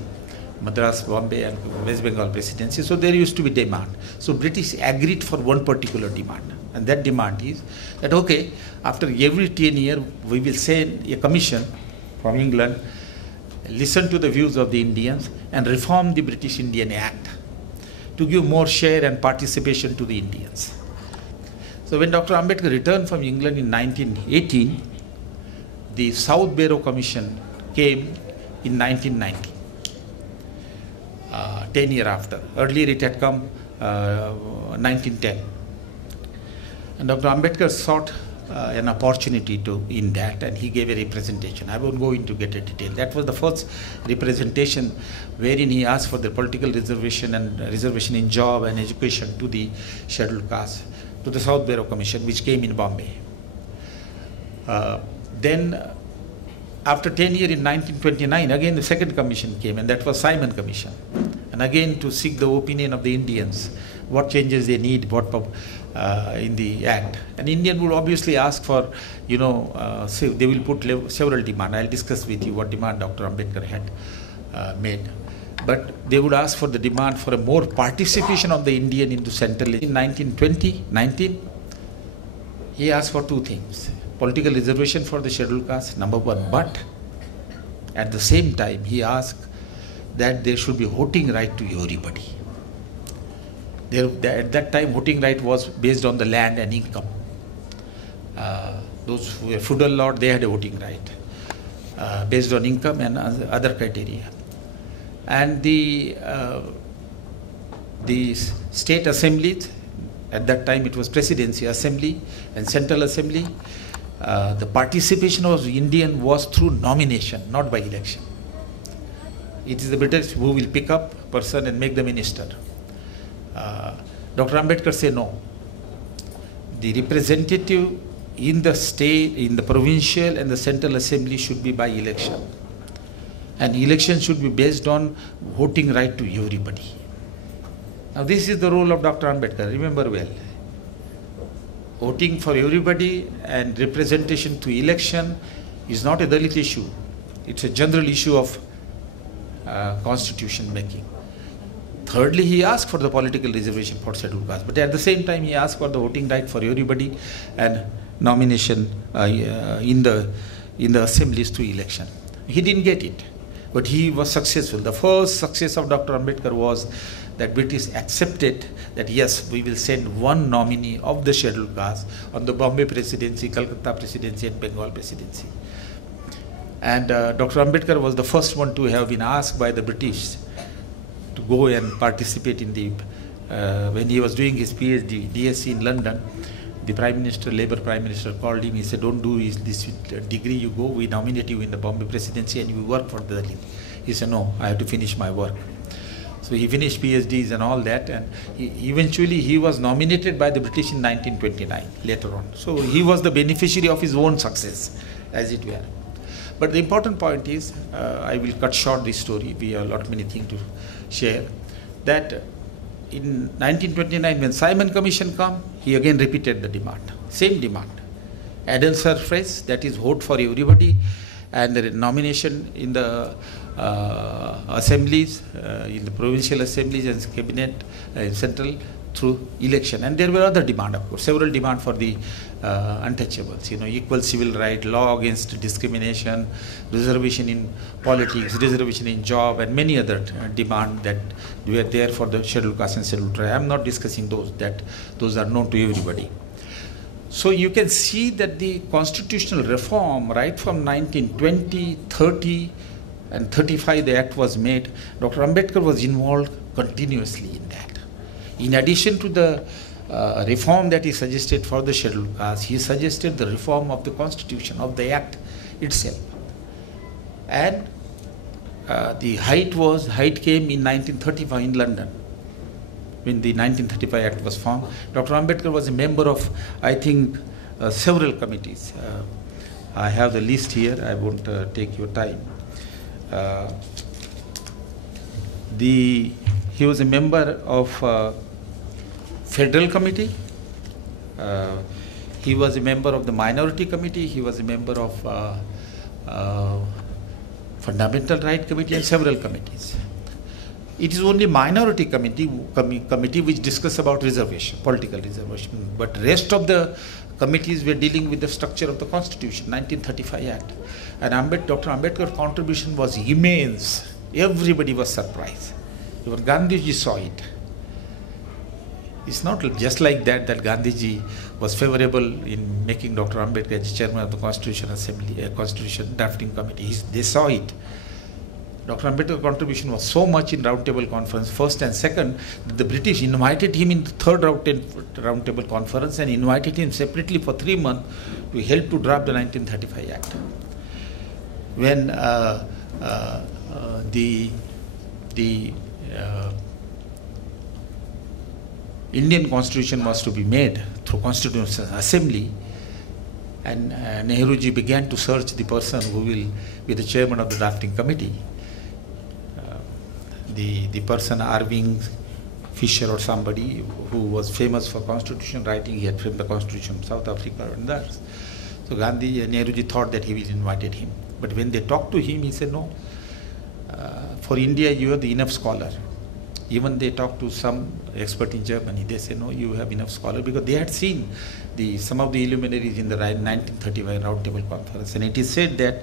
Madras, Bombay and West Bengal Presidency. So there used to be demand. So British agreed for one particular demand. And that demand is that, okay, after every 10 years, we will send a commission from England, listen to the views of the Indians and reform the British Indian Act to give more share and participation to the Indians. So when Dr. Ambedkar returned from England in 1918, the South Bureau Commission came in 1990, 10 years after. Earlier it had come 1910. And Dr. Ambedkar sought an opportunity to in that, and he gave a representation. I won't go into get a detail. That was the first representation wherein he asked for the political reservation and reservation in job and education to the scheduled caste, to the South Bureau Commission, which came in Bombay. Then after 10 years in 1929, again the second commission came, and that was Simon Commission. And again to seek the opinion of the Indians, what changes they need, what in the act. And Indian would obviously ask for, they will put several demands. I'll discuss with you what demand Dr. Ambedkar had made. But they would ask for the demand for a more participation of the Indian into central. In 1919, he asked for two things. Political reservation for the scheduled caste, number one. But at the same time, he asked that there should be voting right to everybody. At that time, voting right was based on the land and income. Those who were feudal lord, they had a voting right based on income and other criteria. And the state assemblies, at that time it was Presidency Assembly and Central Assembly, the participation of Indian was through nomination, not by election. It is the British who will pick up a person and make the minister. Dr. Ambedkar said no. The representative in the state, in the provincial and the central assembly should be by election. And election should be based on voting right to everybody. Now this is the role of Dr. Ambedkar, remember well. Voting for everybody and representation to election is not a Dalit issue. It's a general issue of constitution making. Thirdly, he asked for the political reservation for scheduled caste, but at the same time he asked for the voting right for everybody and nomination in the assemblies to election. He didn't get it, but he was successful. The first success of Dr. Ambedkar was that British accepted that yes, we will send one nominee of the scheduled caste on the Bombay Presidency, Calcutta Presidency and Bengal Presidency. And Dr. Ambedkar was the first one to have been asked by the British to go and participate in the, when he was doing his PhD, DSc in London, the Prime Minister, Labour Prime Minister called him, he said, don't do this degree, you go, we nominate you in the Bombay Presidency and you work for the Dalit. He said, no, I have to finish my work. So he finished PhDs and all that, and eventually he was nominated by the British in 1929, later on. So he was the beneficiary of his own success, as it were. But the important point is, I will cut short this story, we have a lot many things to share, that in 1929 when Simon Commission came, he again repeated the demand, same demand. Adult suffrage, that is vote for everybody, and the nomination in the assemblies, in the provincial assemblies and cabinet, central, through election. And there were other demands, of course, several demands for the untouchables, equal civil right, law against discrimination, reservation in politics, reservation in job, and many other demands that were there for the scheduled caste and scheduled tribe. I am not discussing those, those are known to everybody. So you can see that the constitutional reform, right from 1920, 30 and 35, the act was made. Dr. Ambedkar was involved continuously in that. In addition to the reform that he suggested for the scheduled caste, he suggested the reform of the constitution, of the act itself. And the height came in 1935 in London, when the 1935 Act was formed. Dr. Ambedkar was a member of, I think, several committees. I have the list here, I won't take your time. He was a member of Federal Committee, he was a member of the Minority Committee, he was a member of Fundamental Right Committee and several committees. It is only Minority Committee which discuss about reservation, political reservation, but rest of the committees were dealing with the structure of the Constitution, 1935 Act. And Dr. Ambedkar's contribution was immense. Everybody was surprised. Even Gandhiji saw it. It's not just like that Gandhiji was favorable in making Dr. Ambedkar as chairman of the Constitution Assembly, Constitution Drafting Committee. They saw it. Dr. Ambedkar's contribution was so much in Roundtable Conference, first and second, that the British invited him in the third Roundtable Conference and invited him separately for 3 months to help to draft the 1935 Act. When the Indian Constitution was to be made through Constitutional Assembly, and Nehruji began to search the person who will be the chairman of the drafting committee. The person Irving Fisher or somebody who was famous for constitution writing, he had framed the constitution of South Africa and others. So Nehruji thought that he will invite him. But when they talked to him, he said, no, for India you are the enough scholar. Even they talked to some expert in Germany, they said, no, you have enough scholar, because they had seen some of the luminaries in the 1935 Roundtable Conference. And it is said that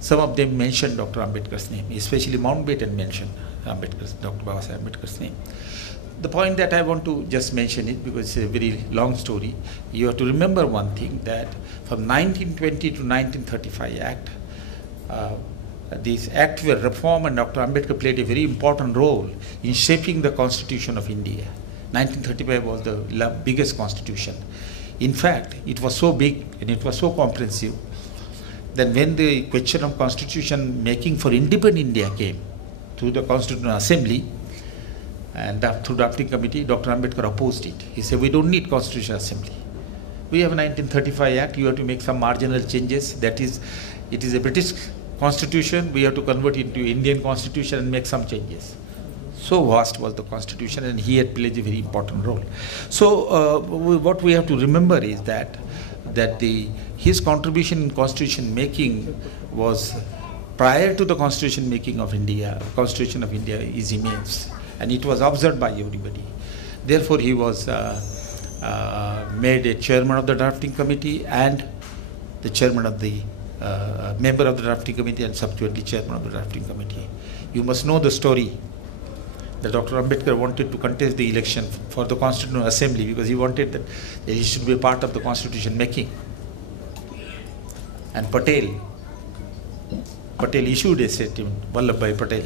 some of them mentioned Dr. Ambedkar's name, especially Mountbatten mentioned Dr. Babasaheb Ambedkar's name. The point that I want to just mention it, because it's a very long story, you have to remember one thing, that from 1920 to 1935 Act, these acts were reformed, and Dr. Ambedkar played a very important role in shaping the Constitution of India. 1935 was the biggest constitution. In fact, it was so big and it was so comprehensive that when the question of constitution making for independent India came through the Constitutional Assembly and through drafting committee, Dr. Ambedkar opposed it. He said, we don't need Constitutional Assembly. We have a 1935 Act, you have to make some marginal changes. That is, it is a British Constitution, we have to convert it into Indian Constitution and make some changes. So vast was the Constitution, and he had played a very important role. So what we have to remember is that his contribution in Constitution making was prior to the Constitution making of India. Constitution of India is immense, and it was observed by everybody. Therefore, he was made a chairman of the drafting committee and the chairman of the member of the drafting committee, and subsequently chairman of the drafting committee. You must know the story that Dr. Ambedkar wanted to contest the election for the Constitutional Assembly because he wanted that he should be a part of the constitution making. And Patel issued a statement, Vallabhbhai Patel,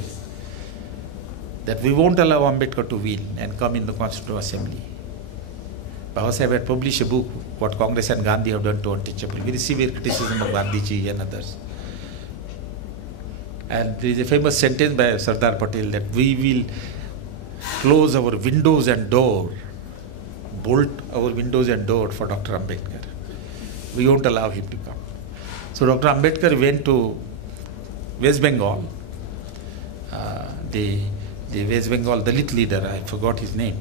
that we won't allow Ambedkar to win and come in the Constitutional Assembly. Babasaheb had published a book, what Congress and Gandhi have done to untouchable, very severe criticism of Gandhiji and others. And there is a famous sentence by Sardar Patel that we will close our windows and door, bolt our windows and door for Dr. Ambedkar. We won't allow him to come. So Dr. Ambedkar went to West Bengal. The West Bengal Dalit leader, I forgot his name.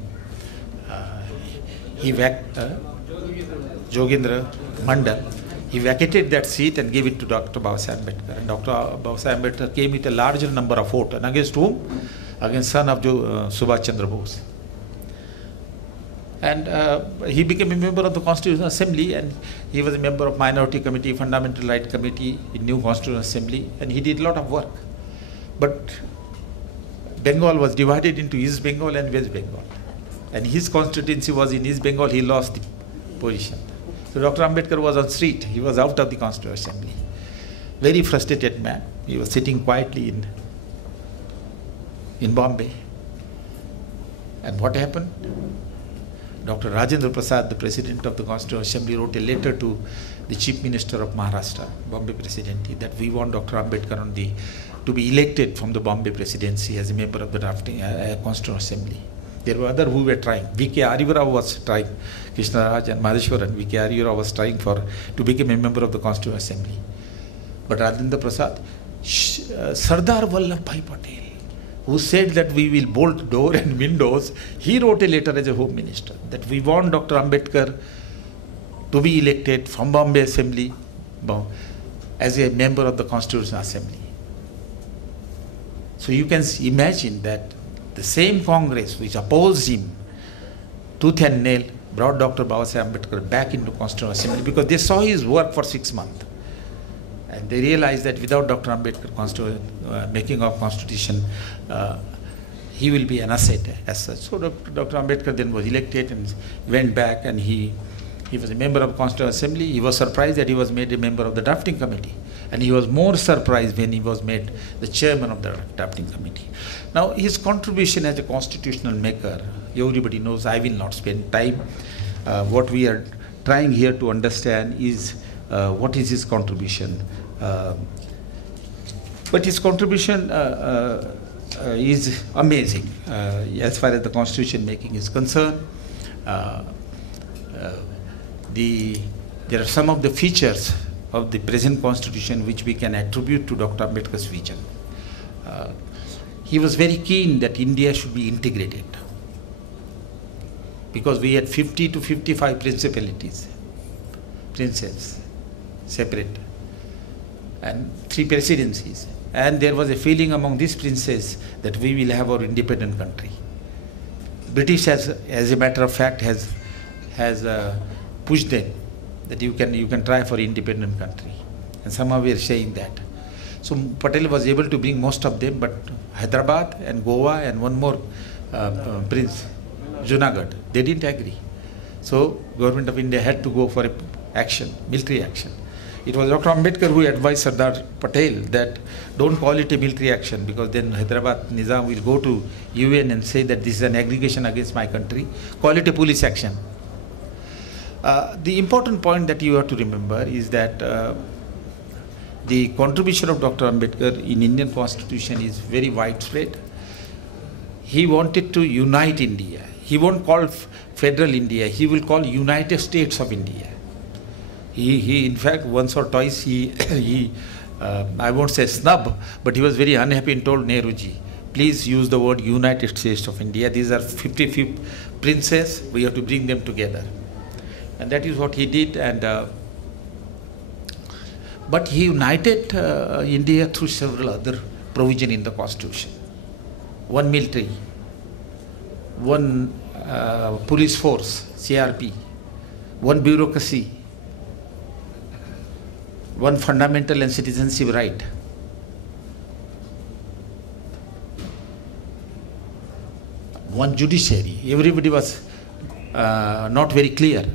Jogendra Mandal. He vacated that seat and gave it to Dr. Babasaheb Ambedkar. And Dr. Babasaheb Ambedkar came with a larger number of votes. And against whom? Against son of Subhash Chandra Bose. And he became a member of the Constitutional Assembly, and he was a member of Minority Committee, Fundamental Right Committee in New Constitutional Assembly, and he did a lot of work. But Bengal was divided into East Bengal and West Bengal. And his constituency was in East Bengal, he lost the position. So Dr. Ambedkar was on street, he was out of the Constitutional Assembly. Very frustrated man. He was sitting quietly in Bombay. And what happened? Dr. Rajendra Prasad, the president of the Constitutional Assembly, wrote a letter to the Chief Minister of Maharashtra, Bombay Presidency, that we want Dr. Ambedkar to be elected from the Bombay Presidency as a member of the drafting Constitutional Assembly. There were others who were trying. V.K. Ariyarao was trying. Krishna Raj and Madheshwaran, V.K. Ariyarao was trying to become a member of the Constitutional Assembly. But Rajendra Prasad, Sardar Vallabhbhai Patel, who said that we will bolt door and windows, he wrote a letter as a Home Minister that we want Dr. Ambedkar to be elected from Bombay Assembly as a member of the Constitutional Assembly. So you can imagine that the same Congress which opposed him tooth and nail brought Dr. Babasaheb Ambedkar back into Constitutional Assembly because they saw his work for 6 months. And they realized that without Dr. Ambedkar making of Constitution, he will be an asset as such. So Dr. Ambedkar then was elected and went back, and he was a member of Constitutional Assembly. He was surprised that he was made a member of the drafting committee. And he was more surprised when he was made the chairman of the drafting committee. Now, his contribution as a constitutional maker, everybody knows, I will not spend time. What we are trying here to understand is what is his contribution. But his contribution is amazing as far as the constitution making is concerned. There are some of the features of the present constitution which we can attribute to Dr. Ambedkar's vision. He was very keen that India should be integrated, because we had 50 to 55 principalities, princes, separate, and 3 presidencies. And there was a feeling among these princes that we will have our independent country. British, as a matter of fact, has pushed them that you can try for independent country, and somehow we are saying that. So Patel was able to bring most of them, but Hyderabad and Goa and one more prince, Junagadh, they didn't agree. So government of India had to go for action, military action. It was Dr. Ambedkar who advised Sardar Patel that don't call it a military action, because then Hyderabad Nizam will go to UN and say that this is an aggregation against my country. Call it a police action. The important point that you have to remember is that the contribution of Dr. Ambedkar in Indian Constitution is very widespread. He wanted to unite India. He won't call federal India, he will call United States of India. He in fact, once or twice, I won't say snub, but he was very unhappy and told Nehruji, please use the word United States of India. These are 55 princes, we have to bring them together. And that is what he did. But he united India through several other provisions in the Constitution. One military, one police force, CRP, one bureaucracy, one fundamental and citizenship right. One judiciary. Everybody was not very clear.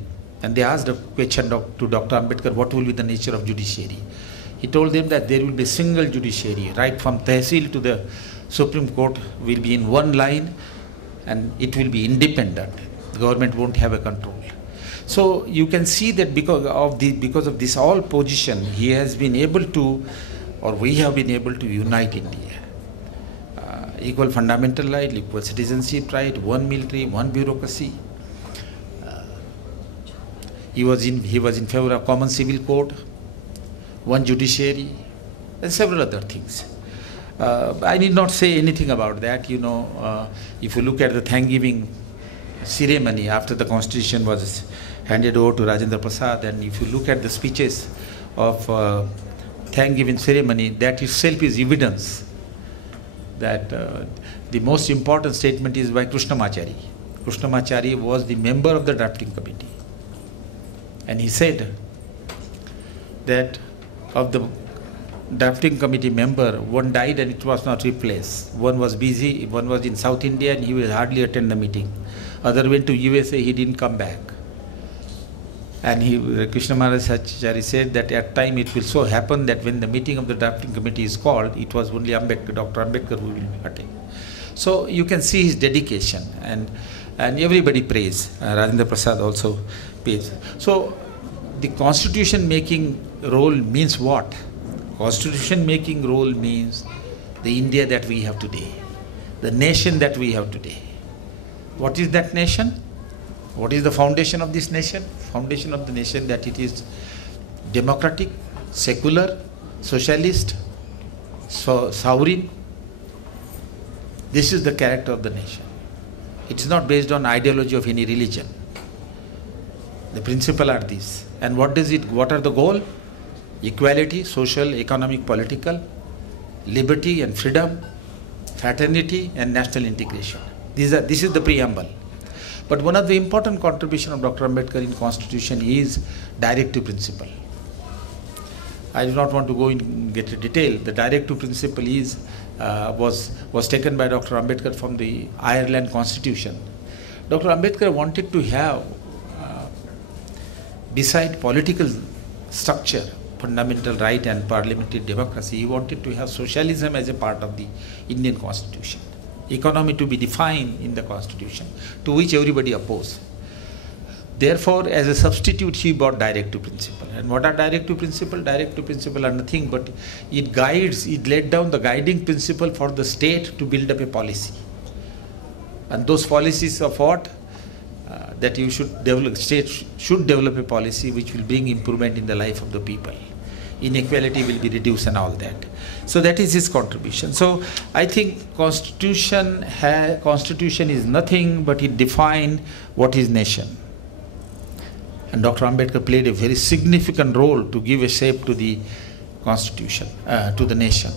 And they asked a question to Dr. Ambedkar, what will be the nature of judiciary? He told them that there will be a single judiciary, right from Tehsil to the Supreme Court will be in one line, and it will be independent. The government won't have a control. So you can see that because of this all position, he has been able to, or we have been able to unite India. Equal fundamental right, equal citizenship right, one military, one bureaucracy. He was in favor of common civil code, one judiciary, and several other things. I need not say anything about that. If you look at the Thanksgiving ceremony after the constitution was handed over to Rajendra Prasad, and if you look at the speeches of Thanksgiving ceremony, that itself is evidence that the most important statement is by Krishnamachari. Krishnamachari was the member of the drafting committee. And he said that of the drafting committee member, one died and it was not replaced. One was busy, one was in South India and he will hardly attend the meeting. Other went to USA, he didn't come back. And Krishnamachari said that at time it will so happen that when the meeting of the drafting committee is called, it was only Ambedkar, Dr. Ambedkar who will attend. So you can see his dedication, and everybody prays. Rajendra Prasad also prays. So the constitution making role means what? Constitution making role means the India that we have today, the nation that we have today. What is that nation? What is the foundation of this nation? Foundation of the nation that it is democratic, secular, socialist, sovereign. This is the character of the nation. It is not based on ideology of any religion. The principles are these. And what are the goal? Equality, social, economic, political, liberty and freedom, fraternity and national integration. This is the preamble. But one of the important contributions of Dr. Ambedkar in Constitution is directive principle. I do not want to go in get into detail. The directive principle was taken by Dr. Ambedkar from the Ireland Constitution. Dr. Ambedkar wanted to have, beside political structure, fundamental right and parliamentary democracy. He wanted to have socialism as a part of the Indian constitution, economy to be defined in the constitution, to which everybody opposed. Therefore, as a substitute, he brought direct to principle. And what are direct to principle? Direct to principle are nothing but it guides, it laid down the guiding principle for the state to build up a policy. And those policies of what? That you should develop, state should develop a policy which will bring improvement in the life of the people. Inequality will be reduced and all that. So that is his contribution. So I think constitution is nothing but it defined what is nation. And Dr. Ambedkar played a very significant role to give a shape to the constitution, to the nation.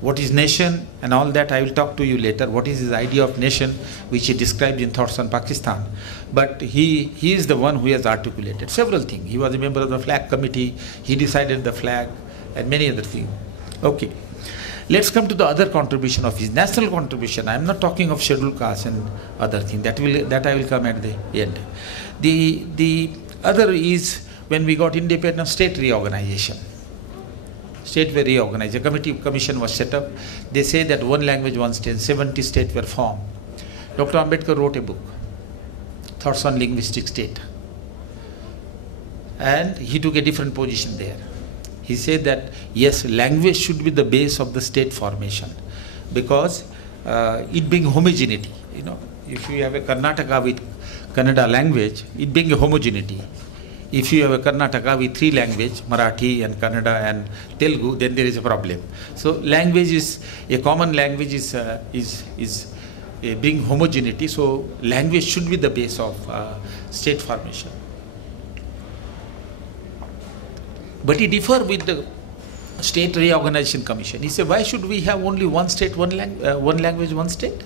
What is nation and all that I will talk to you later. What is his idea of nation, which he described in Thoughts on Pakistan. But he is the one who has articulated several things. He was a member of the flag committee, he decided the flag and many other things. Okay. Let's come to the other contribution of his national contribution. I am not talking of scheduled caste and other things. That I will come at the end. The other is when we got independence, state reorganization. State were reorganized. A commission was set up. They say that one language, one state, 70 states were formed. Dr. Ambedkar wrote a book, Thoughts on Linguistic State. And he took a different position there. He said that, yes, language should be the base of the state formation because it brings homogeneity. You know, if you have a Karnataka with Kannada language, it brings a homogeneity. If you have a Karnataka with three languages, Marathi and Kannada and Telugu, then there is a problem. So language is, a common language is bring homogeneity. So language should be the base of state formation. But he differed with the State Reorganization Commission. He said, why should we have only one state, one language, one state?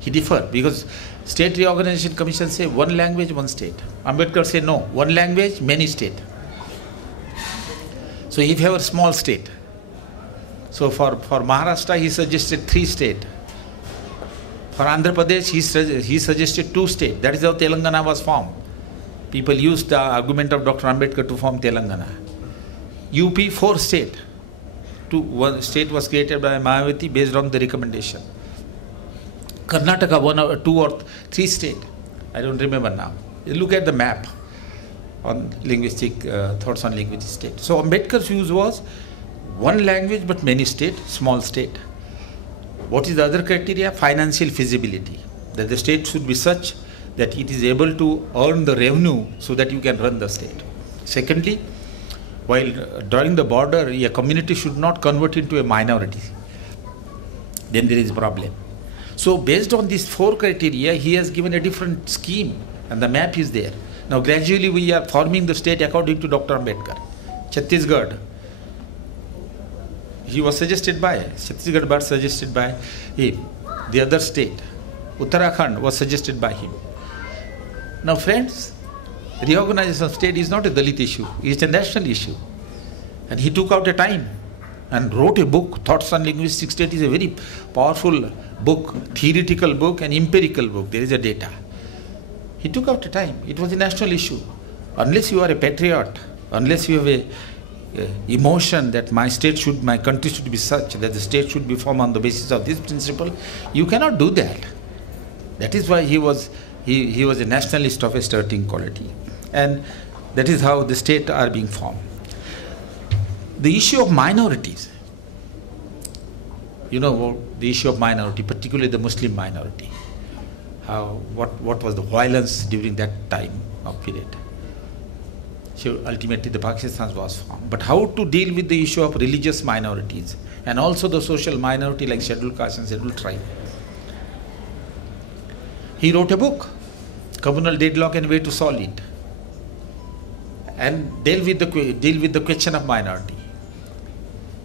He differed because State Reorganization Commission say one language, one state. Ambedkar say no, one language, many state. So if you have a small state, so for Maharashtra he suggested 3 states. For Andhra Pradesh he suggested 2 states. That is how Telangana was formed. People used the argument of Dr. Ambedkar to form Telangana. UP 4 states. One state was created by Mayawati based on the recommendation. Karnataka 1 or 2 or 3 states. I don't remember now. You look at the map on linguistic thoughts on linguistic state. So Ambedkar's views was one language but many states, small state. What is the other criteria? Financial feasibility. That the state should be such that it is able to earn the revenue so that you can run the state. Secondly, while drawing the border, a community should not convert into a minority. Then there is a problem. So based on these 4 criteria, he has given a different scheme and the map is there. Now gradually we are forming the state according to Dr. Ambedkar. Chhattisgarh, he was suggested by, Chhattisgarh was suggested by him. The other state, Uttarakhand, was suggested by him. Now friends, reorganization of state is not a Dalit issue, it is a national issue. And he took out a time and wrote a book. Thoughts on Linguistic State is a very powerful book, theoretical book and empirical book. There is a data. He took out a time. It was a national issue. Unless you are a patriot, unless you have a emotion that my country should be such, that the state should be formed on the basis of this principle, you cannot do that. That is why he was a nationalist of a certain quality. And that is how the state are being formed. The issue of minorities, you know, the issue of minority, particularly the Muslim minority, what was the violence during that time of period. So ultimately the Pakistan was formed. But how to deal with the issue of religious minorities and also the social minority like scheduled caste and scheduled tribe. He wrote a book, Communal Deadlock and Way to Solve It, and deal with the question of minority.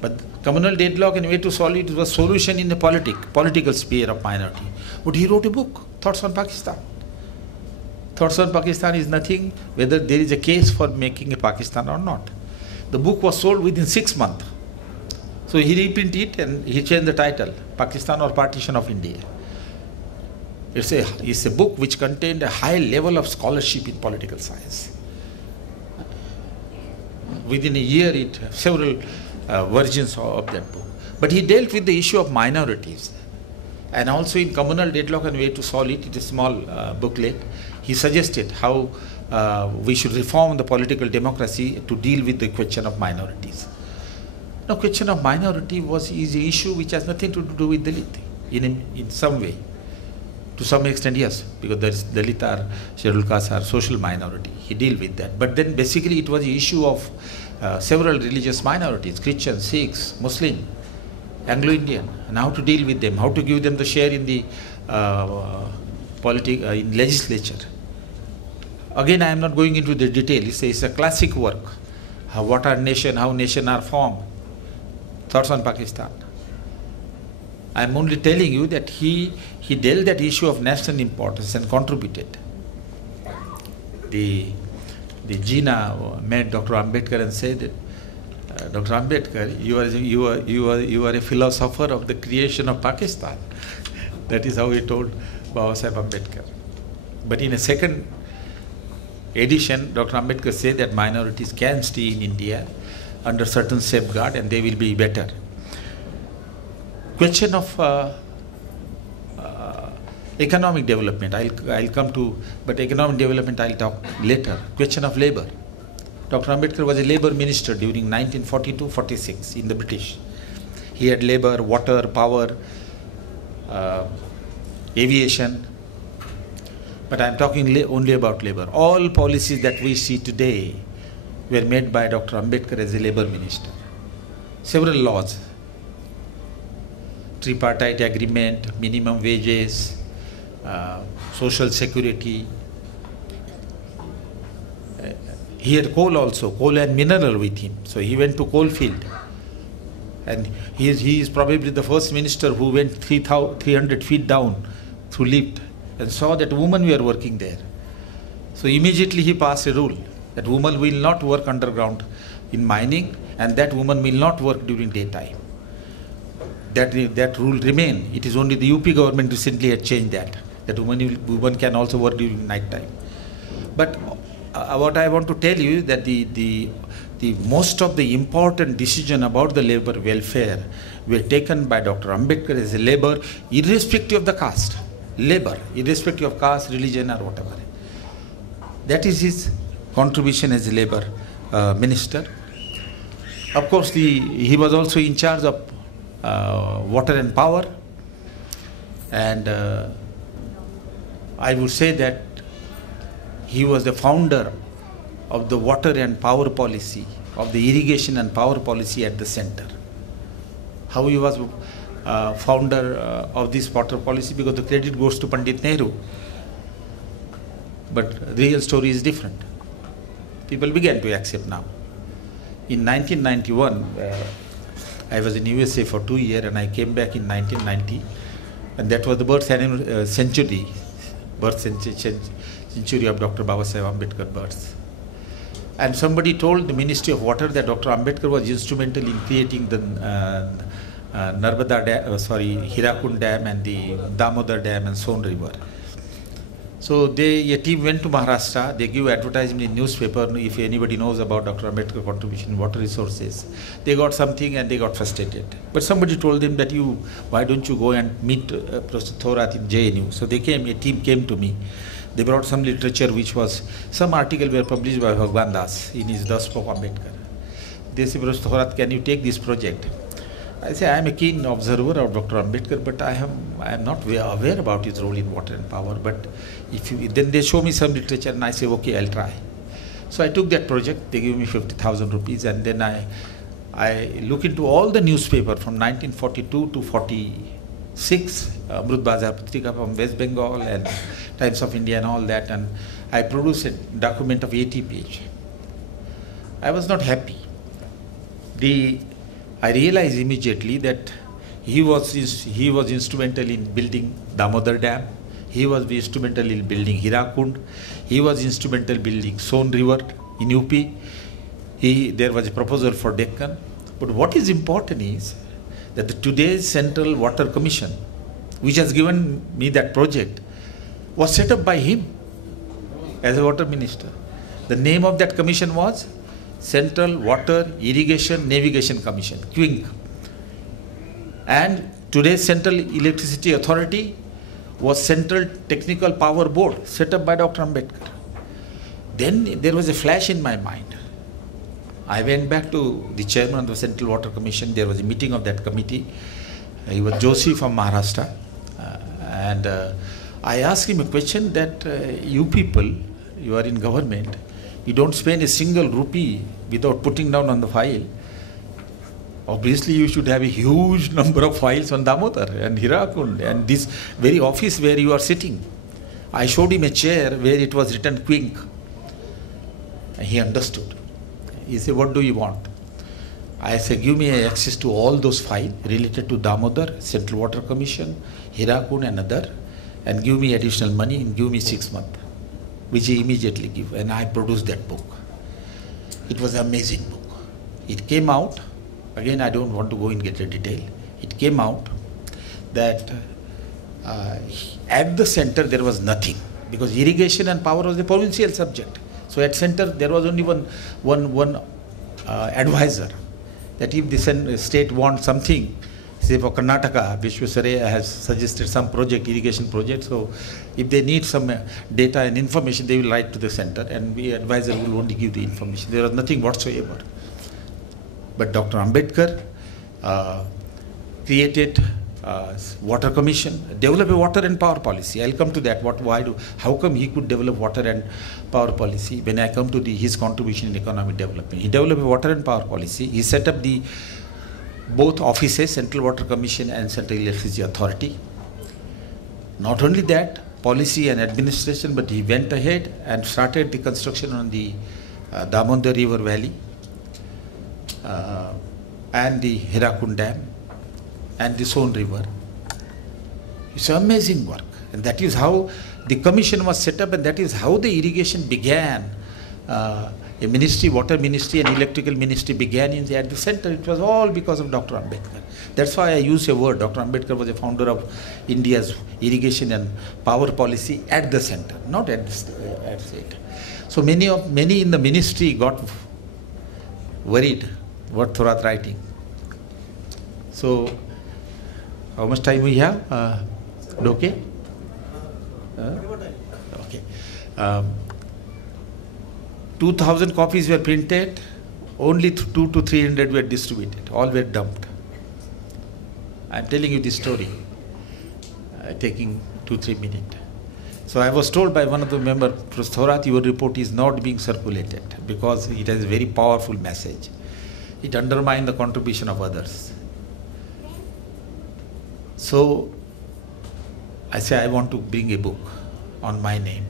But communal deadlock and way to solve it was solution in the political sphere of minority. But he wrote a book, Thoughts on Pakistan. Thoughts on Pakistan is nothing whether there is a case for making a Pakistan or not. The book was sold within 6 months. So he reprinted it and he changed the title, Pakistan or Partition of India. It's a book which contained a high level of scholarship in political science. within a year, several versions of that book. But he dealt with the issue of minorities. And also in Communal Deadlock and Way to Solve It, a small booklet, he suggested how we should reform the political democracy to deal with the question of minorities. Now, question of minority is an issue which has nothing to do with Dalit in some way. To some extent, yes, because there is Dalit or scheduled castes are social minority. He deal with that. But then basically it was an issue of several religious minorities, Christian, Sikhs, Muslim, Anglo-Indian, and how to deal with them, how to give them the share in the in legislature. Again, I am not going into the detail. It's a classic work. What are nation, how nation are formed. Thoughts on Pakistan. I am only telling you that he dealt that issue of national importance and contributed. The Jinnah met Dr. Ambedkar and said that Dr. Ambedkar, you are a philosopher of the creation of Pakistan. That is how he told Babasaheb Ambedkar. But in a second edition, Dr. Ambedkar said that minorities can stay in India under certain safeguard and they will be better. Question of economic development, I'll come to, but economic development I'll talk later. Question of labor. Dr. Ambedkar was a labor minister during 1942-46 in the British. He had labor, water, power, aviation, but I'm talking only about labor. All policies that we see today were made by Dr. Ambedkar as a labor minister. Several laws, tripartite agreement, minimum wages, social security. He had coal also, coal and mineral with him. So he went to coal field. And he is probably the first minister who went 300 feet down through lift and saw that women were working there. So immediately he passed a rule that women will not work underground in mining and that woman will not work during daytime. That rule remained. It is only the UP government recently had changed that woman can also work during night time. But what I want to tell you is that the most of the important decision about the labor welfare were taken by Dr. Ambedkar as a labor, irrespective of the caste. Labor, irrespective of caste, religion or whatever. That is his contribution as a labor minister. Of course, he was also in charge of water and power, and I would say that he was the founder of the water and power policy, of the irrigation and power policy at the center. How he was founder of this water policy, because the credit goes to Pandit Nehru. But the real story is different. People began to accept now. In 1991, I was in USA for 2 years and I came back in 1990, and that was the birth century of Dr. Babasaheb Ambedkar birth. And somebody told the Ministry of Water that Dr. Ambedkar was instrumental in creating the Hirakund Dam and the Damodar Dam and Son River. So a team went to Maharashtra, they give advertisement in newspaper if anybody knows about Dr. Ambedkar contribution in water resources. They got something and they got frustrated. But somebody told them that why don't you go and meet Professor Thorat in JNU? So they came, a team came to me. They brought some literature some articles were published by Bhagwan Das in his Das of Ambedkar. They said, Professor Thorat, can you take this project? I say, I am a keen observer of Dr. Ambedkar, but I am not aware about his role in water and power. But then they show me some literature and I say, okay, I'll try. So I took that project, they gave me 50,000 rupees, and then I look into all the newspaper from 1942 to 46, Amrut Bazar Patrika from West Bengal and Times of India and all that, and I produced a document of 80 pages. I was not happy. I realized immediately that he was instrumental in building Damodar Dam, he was instrumental in building Hirakund, he was instrumental in building Son River in UP, there was a proposal for Deccan. But what is important is that today's Central Water Commission, which has given me that project, was set up by him as a water minister. The name of that commission was Central Water Irrigation Navigation Commission, QINC. And today's Central Electricity Authority was Central Technical Power Board, set up by Dr. Ambedkar. Then there was a flash in my mind. I went back to the chairman of the Central Water Commission. There was a meeting of that committee. He was Joshi from Maharashtra. And I asked him a question that you people, you are in government, you don't spend a single rupee without putting down on the file. Obviously, you should have a huge number of files on Damodar and Hirakund and this very office where you are sitting. I showed him a chair where it was written QINC. And he understood. He said, what do you want? I said, give me access to all those files related to Damodar, Central Water Commission, Hirakund and other, and give me additional money and give me 6 months, which he immediately gave. And I produced that book. It was an amazing book. It came out, again I don't want to go into detail, it came out that at the center there was nothing, because irrigation and power was a provincial subject. So at center there was only one advisor, that if the state wants something, say for Karnataka, Vishwasaraya has suggested some project, irrigation project, so if they need some data and information, they will write to the center and the advisor will only give the information. There was nothing whatsoever. But Dr. Ambedkar created water commission, develop a water and power policy. I'll come to that. How come he could develop water and power policy? When I come to his contribution in economic development, he developed a water and power policy. He set up both offices, Central Water Commission and Central Electricity Authority. Not only that, policy and administration, but he went ahead and started the construction on the Damodar River Valley and the Hirakund Dam and the Son River. It's amazing work, and that is how the commission was set up, and that is how the irrigation began. A ministry, water ministry and electrical ministry began at the center. It was all because of Dr. Ambedkar. That's why I use a word. Dr. Ambedkar was a founder of India's irrigation and power policy at the center, not at the state. So many in the ministry got worried what Thorat writing. So how much time we have? Okay? Okay. 2,000 copies were printed, only 200 to 300 were distributed, all were dumped. I'm telling you this story, taking 2-3 minutes. So I was told by one of the members, Thorat, your report is not being circulated because it has a very powerful message. It undermines the contribution of others. So I say I want to bring a book on my name.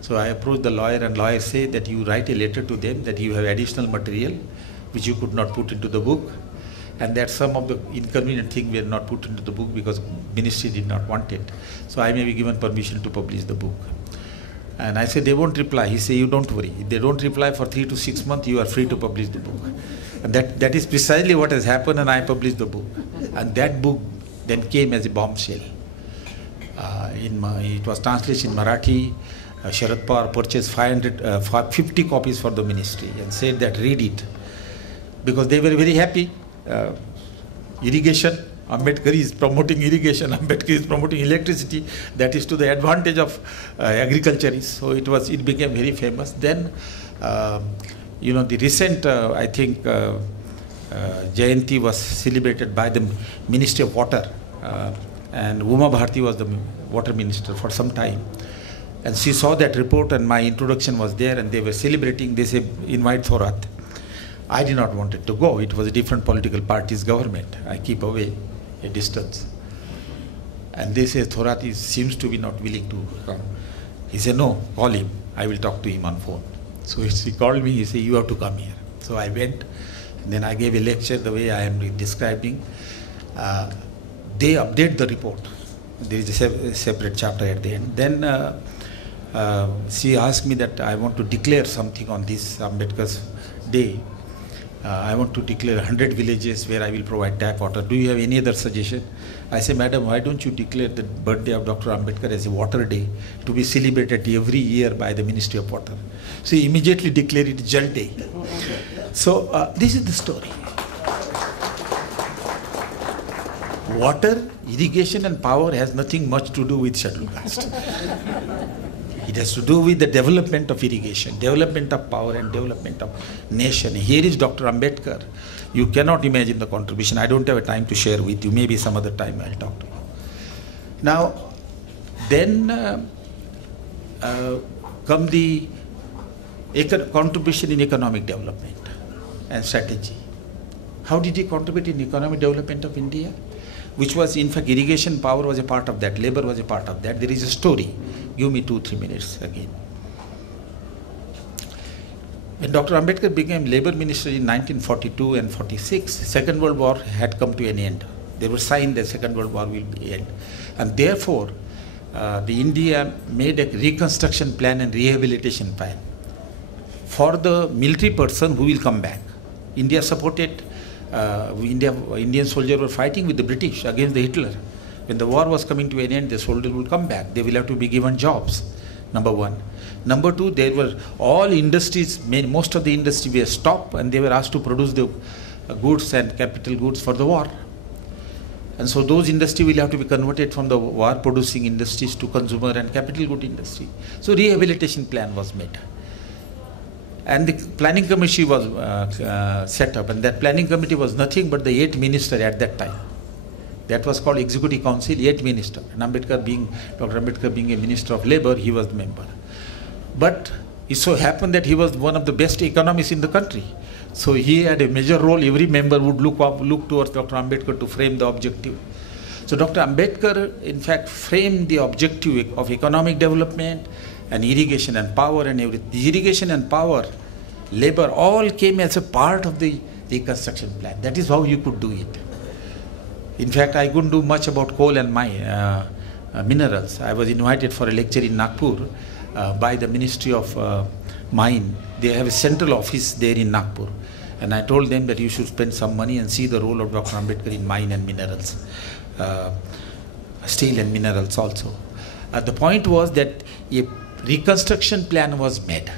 So I approached the lawyer, and lawyer said that you write a letter to them that you have additional material which you could not put into the book, and that some of the inconvenient things were not put into the book because ministry did not want it. So I may be given permission to publish the book. And I said, they won't reply. He said, you don't worry. If they don't reply for 3 to 6 months, you are free to publish the book. And that is precisely what has happened, and I published the book. And that book then came as a bombshell. It was translated in Marathi. Sharad Pawar purchased 50 copies for the ministry and said that read it, because they were very happy. Irrigation, Ambedkar is promoting irrigation, Ambedkar is promoting electricity. That is to the advantage of agriculturists. So it became very famous. Then, the recent, I think, Jayanti was celebrated by the Ministry of Water, and Uma Bharti was the water minister for some time. And she saw that report, and my introduction was there, and they were celebrating. They said, invite Thorat. I did not want it to go. It was a different political party's government. I keep away a distance. And they say, Thorat seems to be not willing to come. He said, no, call him. I will talk to him on phone. So he called me. He said, you have to come here. So I went. And then I gave a lecture the way I am describing. They update the report. There is a separate chapter at the end. Then she asked me that I want to declare something on this Ambedkar's day. I want to declare 100 villages where I will provide tap water. Do you have any other suggestion? I say, madam, why don't you declare the birthday of Dr. Ambedkar as a water day to be celebrated every year by the Ministry of Water? So he immediately declared it Jal Day. So this is the story. Water, irrigation and power has nothing much to do with scheduled caste. It has to do with the development of irrigation, development of power and development of nation. Here is Dr. Ambedkar. You cannot imagine the contribution. I don't have a time to share with you. Maybe some other time I'll talk to you. Now, then come the contribution in economic development and strategy. How did he contribute in economic development of India? Which was, in fact, irrigation power was a part of that, labor was a part of that. There is a story. Give me 2-3 minutes again. When Dr. Ambedkar became labor minister in 1942 and 46, Second World War had come to an end. They were signed that Second World War will end. And therefore, the India made a reconstruction plan and rehabilitation plan for the military person who will come back. India supported, Indian soldiers were fighting with the British against the Hitler. When the war was coming to an end, the soldiers will come back. They will have to be given jobs, number one. Number two, there were all industries, most of the industry were stopped and they were asked to produce the goods and capital goods for the war. And so those industries will have to be converted from the war producing industries to consumer and capital good industry. So rehabilitation plan was made. And the planning committee was set up, and that planning committee was nothing but the 8th minister at that time. That was called Executive Council, 8th minister. And Dr. Ambedkar being a minister of labor, he was the member. But it so happened that he was one of the best economists in the country. So he had a major role. Every member would look towards Dr. Ambedkar to frame the objective. So Dr. Ambedkar, in fact, framed the objective of economic development and irrigation and power and everything. The irrigation and power, labor, all came as a part of the reconstruction plan. That is how you could do it. In fact, I couldn't do much about coal and minerals. I was invited for a lecture in Nagpur by the Ministry of Mine. They have a central office there in Nagpur. And I told them that you should spend some money and see the role of Dr. Ambedkar in mine and minerals, steel and minerals also. The point was that a reconstruction plan was made.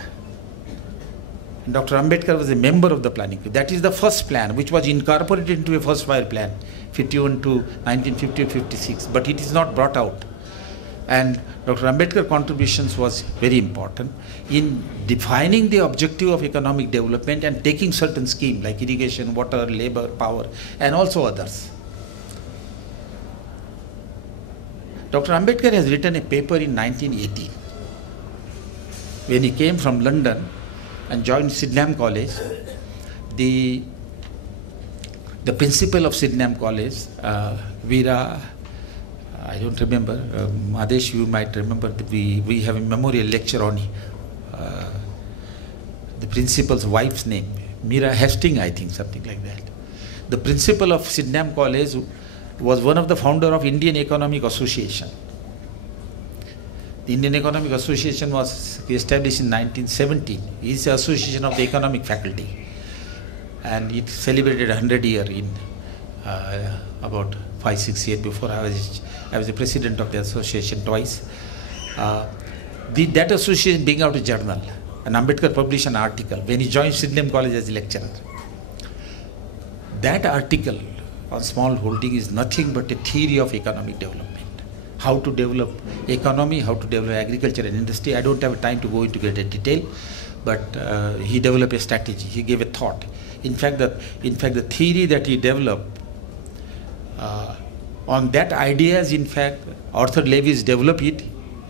And Dr. Ambedkar was a member of the planning committee. That is the first plan, which was incorporated into a first fire plan, 51 to 1950-56, but it is not brought out. And Dr. Ambedkar contributions was very important in defining the objective of economic development and taking certain schemes like irrigation, water, labor, power, and also others. Dr. Ambedkar has written a paper in 1918. When he came from London and joined Sydenham College, the principal of Sydenham College, Veera, I don't remember, Madesh, you might remember, we have a memorial lecture on the principal's wife's name, Meera Hastings, I think, something like that. The principal of Sydenham College was one of the founder of Indian Economic Association. The Indian Economic Association was established in 1917. It is the association of the economic faculty. And it celebrated 100 years in about 5-6 years before. I was the president of the association twice. That association being out a journal, and Ambedkar published an article when he joined Sydenham College as a lecturer. That article on small holding is nothing but a theory of economic development. How to develop economy, how to develop agriculture and industry. I don't have time to go into greater detail, but he developed a strategy. He gave a thought. In fact, the theory that he developed on that ideas, in fact, Arthur Levi's developed it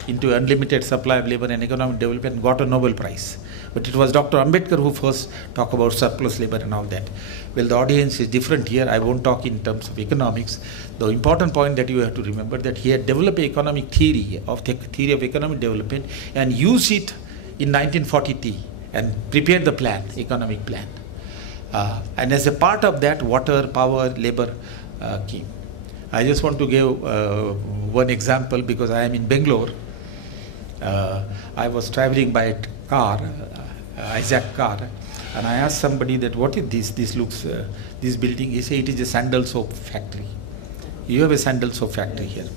into unlimited supply of labor and economic development and got a Nobel Prize. But it was Dr. Ambedkar who first talked about surplus labor and all that. Well, the audience is different here. I won't talk in terms of economics. The important point that you have to remember that he had developed an economic theory of economic development and used it in 1940 and prepared the plan, economic plan. And as a part of that, water, power, labor came. I just want to give one example because I am in Bangalore. I was traveling by car, Isaac car, And I asked somebody that, what is this? This looks, this building. He said, it is a sandal soap factory. You have a sandal soap factory here.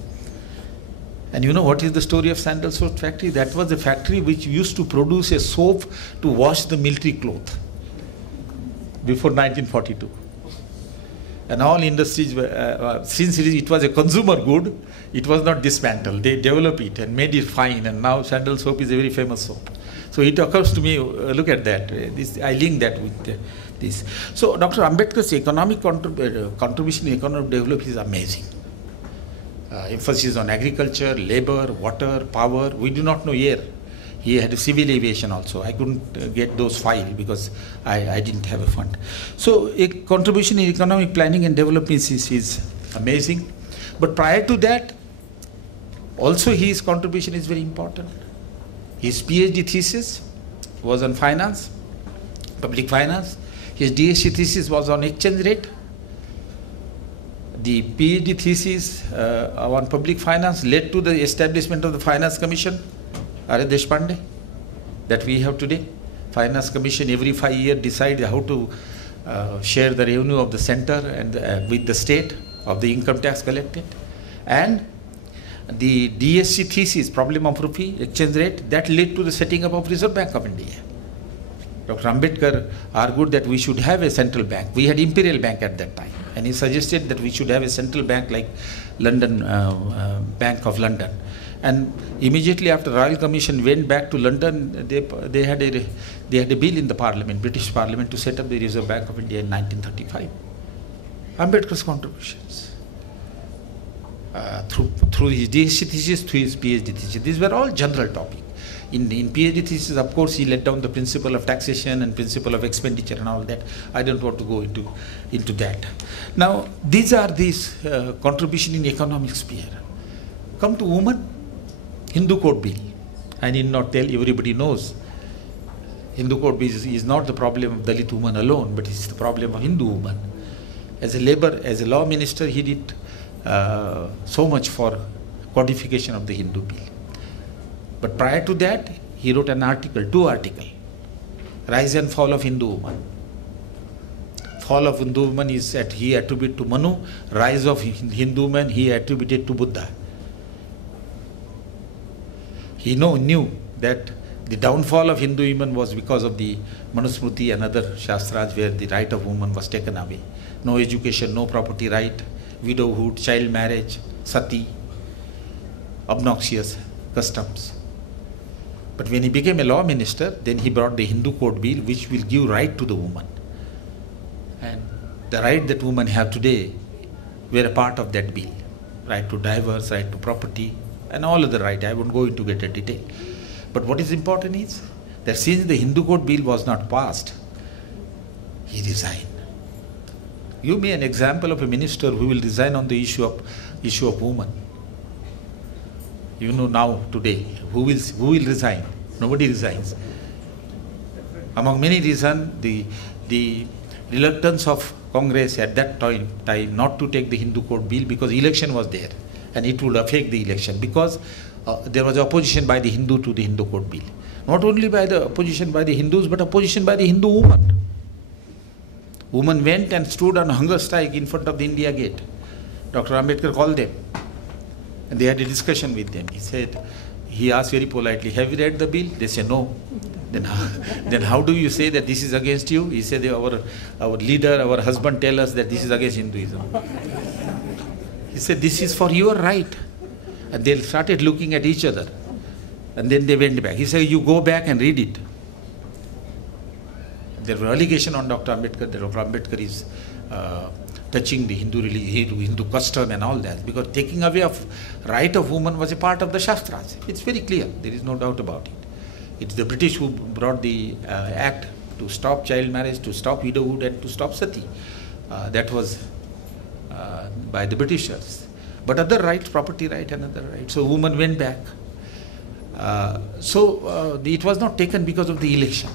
And you know what is the story of sandal soap factory? That was a factory which used to produce a soap to wash the military cloth before 1942. And all industries were, since it was a consumer good, it was not dismantled. They developed it and made it fine, and now sandal soap is a very famous soap. So it occurs to me, look at that. I link that with this. So Dr. Ambedkar's economic contribution in economic development is amazing. Emphasis on agriculture, labor, water, power. We do not know here. He had civil aviation also. I couldn't get those files because I didn't have a fund. So a contribution in economic planning and development is amazing. But prior to that, also his contribution is very important. His PhD thesis was on finance, public finance. His DSc thesis was on exchange rate. The PhD thesis on public finance led to the establishment of the Finance Commission, R.A. Deshpande, that we have today. Finance Commission every 5 years decides how to share the revenue of the center and with the state of the income tax collected. And the DSc thesis, problem of rupee, exchange rate, that led to the setting up of Reserve Bank of India. Dr. Ambedkar argued that we should have a central bank. We had Imperial Bank at that time, and he suggested that we should have a central bank like London Bank of London. And immediately after Royal Commission went back to London, they had a bill in the Parliament, British Parliament, to set up the Reserve Bank of India in 1935. Ambedkar's contributions through his DSc thesis, through his PhD thesis, these were all general topics. In PhD thesis, of course, he laid down the principle of taxation and principle of expenditure and all that. I don't want to go into that. Now, these are these contribution in economic sphere. Come to women, Hindu Code Bill. I need not tell, everybody knows. Hindu Code Bill is not the problem of Dalit women alone, but it's the problem of Hindu women. As a law minister, he did so much for codification of the Hindu bill. But prior to that, he wrote two articles, Rise and Fall of Hindu Woman. Fall of Hindu Woman is that he attributed to Manu, rise of Hindu man he attributed to Buddha. He knew that the downfall of Hindu women was because of the Manusmriti and other Shastras where the right of woman was taken away. No education, no property right, widowhood, child marriage, sati, obnoxious customs. But when he became a law minister, then he brought the Hindu Code Bill, which will give right to the woman. And the right that women have today were a part of that bill. Right to divorce, right to property, and all other rights. I won't go into greater detail. But what is important is that since the Hindu Code Bill was not passed, he resigned. Give me an example of a minister who will resign on the issue of women. You know now, today, who will resign? Nobody resigns. Among many reasons, the reluctance of Congress at that time not to take the Hindu Code Bill because election was there and it would affect the election because there was opposition by the Hindu to the Hindu Code Bill. Not only by the opposition by the Hindus, but opposition by the Hindu women. Women went and stood on hunger strike in front of the India Gate. Dr. Ambedkar called them. And they had a discussion with them. He asked very politely, have you read the bill? They said, no. Then how do you say that this is against you? He said, our leader, our husband tell us that this is against Hinduism. He said, this is for your right. And they started looking at each other. And then they went back. He said, you go back and read it. There were allegations on Dr. Ambedkar that Dr. Ambedkar is touching the Hindu custom and all that, because taking away of right of woman was a part of the Shastras. It's very clear, there is no doubt about it. It's the British who brought the act to stop child marriage, to stop widowhood and to stop sati. That was by the Britishers. But other rights, property right and other rights. So women went back. It was not taken because of the election.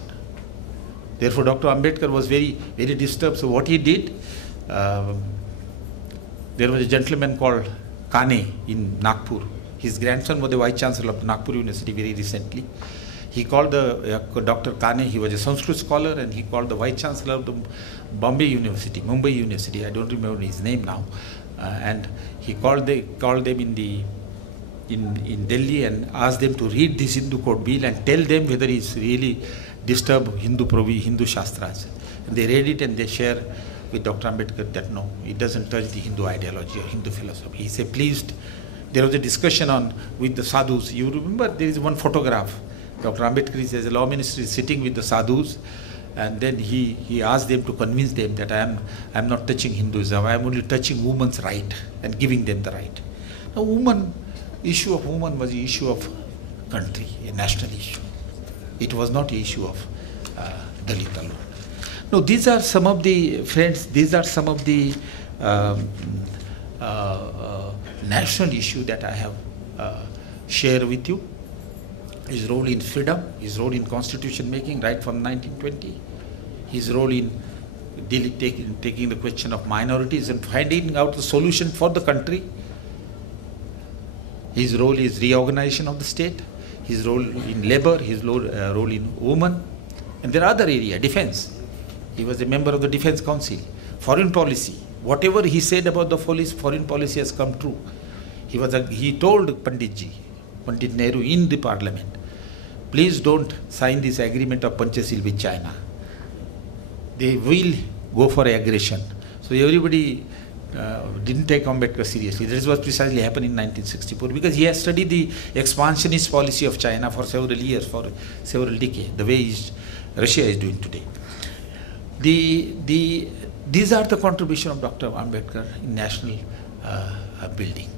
Therefore, Dr. Ambedkar was very, very disturbed. So what he did, there was a gentleman called Kane in Nagpur. His grandson was the Vice Chancellor of Nagpur University very recently. He called the Dr. Kane, he was a Sanskrit scholar, and he called the Vice Chancellor of the Mumbai University, I don't remember his name now, and he called them in Delhi and asked them to read this Hindu Code Bill and tell them whether it's really disturb Hindu Shastras. And they read it and they share with Dr. Ambedkar that no, it doesn't touch the Hindu ideology or Hindu philosophy. He said, please, there was a discussion with the sadhus. You remember there is one photograph. Dr. Ambedkar is as a law minister is sitting with the sadhus, and then he asked them to convince them that I am not touching Hinduism, I am only touching women's right and giving them the right. Now issue of woman was the issue of country, a national issue. It was not an issue of Dalit alone. No, these are some of the, friends, these are some of the national issues that I have shared with you. His role in freedom, his role in constitution making right from 1920, his role in taking the question of minorities and finding out the solution for the country. His role is reorganization of the state, his role in labor, his role in women, and there are other areas, defense. He was a member of the Defense Council. Foreign policy, whatever he said about the foreign policy has come true. He told Pandit Nehru in the parliament, please don't sign this agreement of Panchashil with China. They will go for aggression. So everybody didn't take Ambedkar seriously. This was precisely happened in 1964 because he has studied the expansionist policy of China for several years, for several decades, the way Russia is doing today. These are the contribution of Dr. Ambedkar in national building.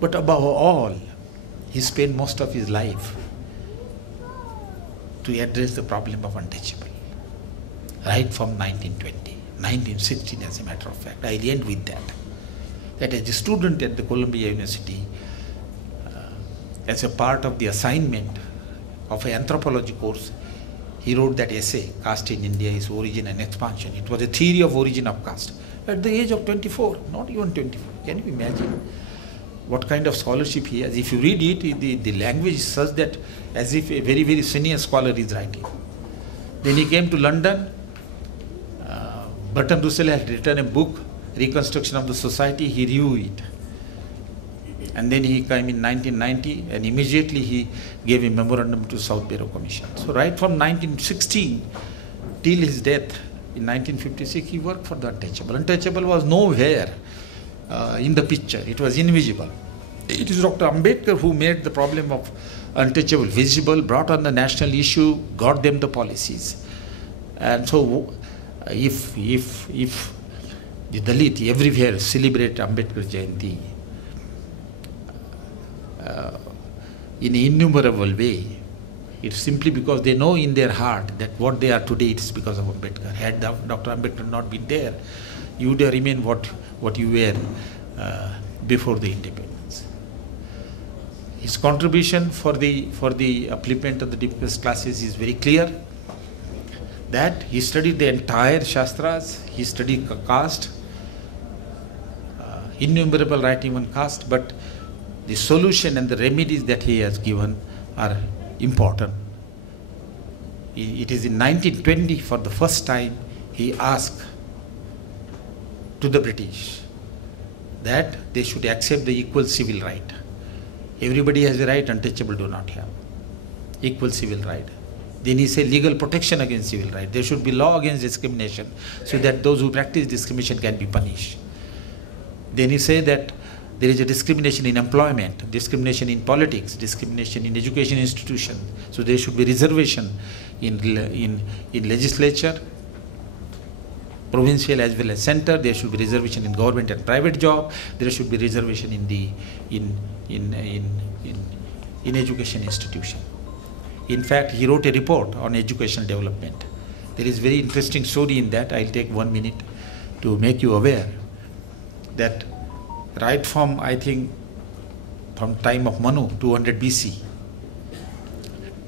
But above all, he spent most of his life to address the problem of untouchable. Right from 1920, 1916 as a matter of fact. I end with that. That as a student at the Columbia University, as a part of the assignment of an anthropology course, he wrote that essay, Caste in India, Its Origin and Expansion. It was a theory of origin of caste. At the age of 24, not even 24. Can you imagine what kind of scholarship he has? If you read it, the language is such that as if a very, very senior scholar is writing. Then he came to London. Bertrand Russell had written a book, Reconstruction of the Society. He reviewed it. And then he came in 1990 and immediately he gave a memorandum to South Bureau Commission. So right from 1916 till his death in 1956, he worked for the untouchable. Untouchable was nowhere in the picture. It was invisible. It is Dr. Ambedkar who made the problem of untouchable visible, brought on the national issue, got them the policies. And so if the Dalit everywhere celebrate Ambedkar Jayanti in an innumerable way, it's simply because they know in their heart that what they are today it is because of Ambedkar. Had Dr. Ambedkar not been there, you would remain what you were before the independence. His contribution for the upliftment of the deepest classes is very clear. That he studied the entire Shastras, he studied caste, innumerable writing on caste, but the solution and the remedies that he has given are important. It is in 1920 for the first time he asked to the British that they should accept the equal civil right. Everybody has a right, untouchable do not have. Equal civil right. Then he said legal protection against civil right. There should be law against discrimination so that those who practice discrimination can be punished. Then he said that there is a discrimination in employment, discrimination in politics, discrimination in education institutions. So there should be reservation in legislature, provincial as well as center. There should be reservation in government and private job. There should be reservation in education institution. In fact, he wrote a report on educational development. There is very interesting story in that. I'll take 1 minute to make you aware that right from, I think, from time of Manu, 200 BC,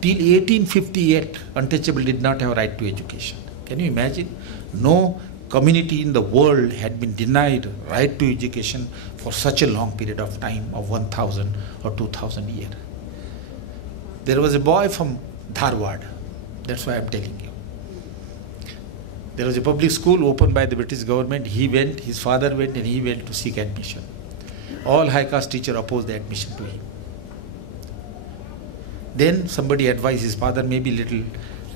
till 1858, untouchable did not have a right to education. Can you imagine? No community in the world had been denied right to education for such a long period of time of 1,000 or 2,000 years. There was a boy from Dharwad. That's why I'm telling you. There was a public school opened by the British government. He went, his father went, and he went to seek admission. All high caste teachers opposed the admission to him. Then somebody advised his father, maybe little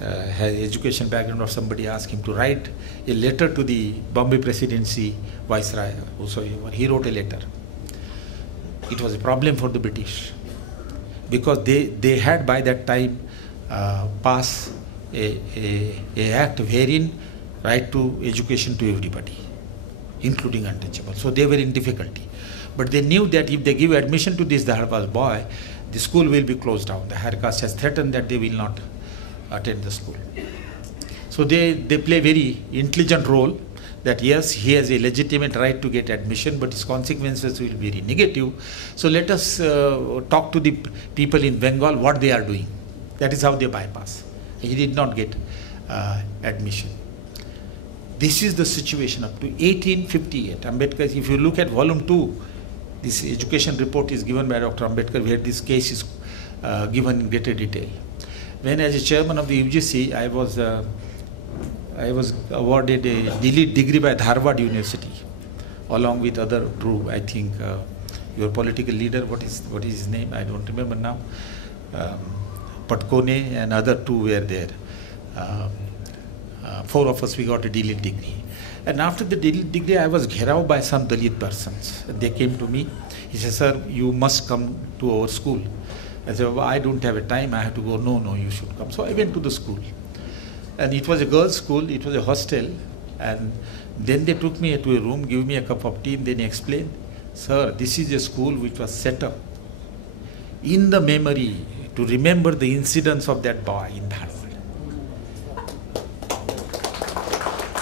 has education background, or somebody asked him to write a letter to the Bombay Presidency Viceroy, whosoever. He wrote a letter. It was a problem for the British because they had by that time passed a act wherein right to education to everybody, including untouchable. So they were in difficulty. But they knew that if they give admission to this Dharwad boy, the school will be closed down. The higher caste has threatened that they will not attend the school. So they play a very intelligent role that yes, he has a legitimate right to get admission, but his consequences will be very negative. So let us talk to the people in Bengal what they are doing. That is how they bypass. He did not get admission. This is the situation up to 1858. Ambedkar, if you look at volume 2, this education report is given by Dr. Ambedkar, where this case is given in greater detail. When as a chairman of the UGC, I was awarded a elite degree by Dharwad University, along with other two, I think, your political leader, what is his name? I don't remember now. Patkone and other two were there. 4 of us, we got a elite degree. And after the elite degree, I was gherao by some Dalit persons. They came to me. He said, sir, you must come to our school. I said, well, I don't have a time. I have to go. No, you should come. So I went to the school. And it was a girls' school. It was a hostel. And then they took me to a room, gave me a cup of tea, and then explained, sir, this is a school which was set up in the memory to remember the incidents of that boy in Dharwad.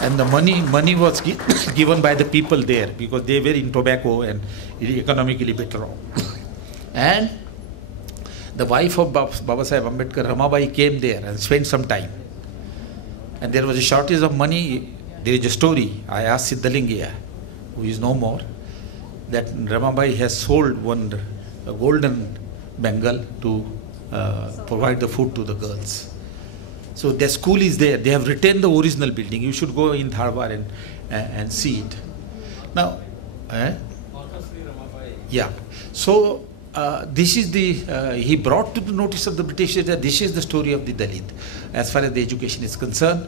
And the money was given by the people there because they were in tobacco and economically better off. And the wife of Babasaheb Ambedkar, Ramabai, came there and spent some time. And there was a shortage of money. There is a story. I asked Siddhalingaya, who is no more, that Ramabai has sold a golden Bengal to provide the food to the girls. So the school is there. They have retained the original building. You should go in Dharwad and see it. Now, yeah. So this is he brought to the notice of the British that this is the story of the Dalit as far as the education is concerned.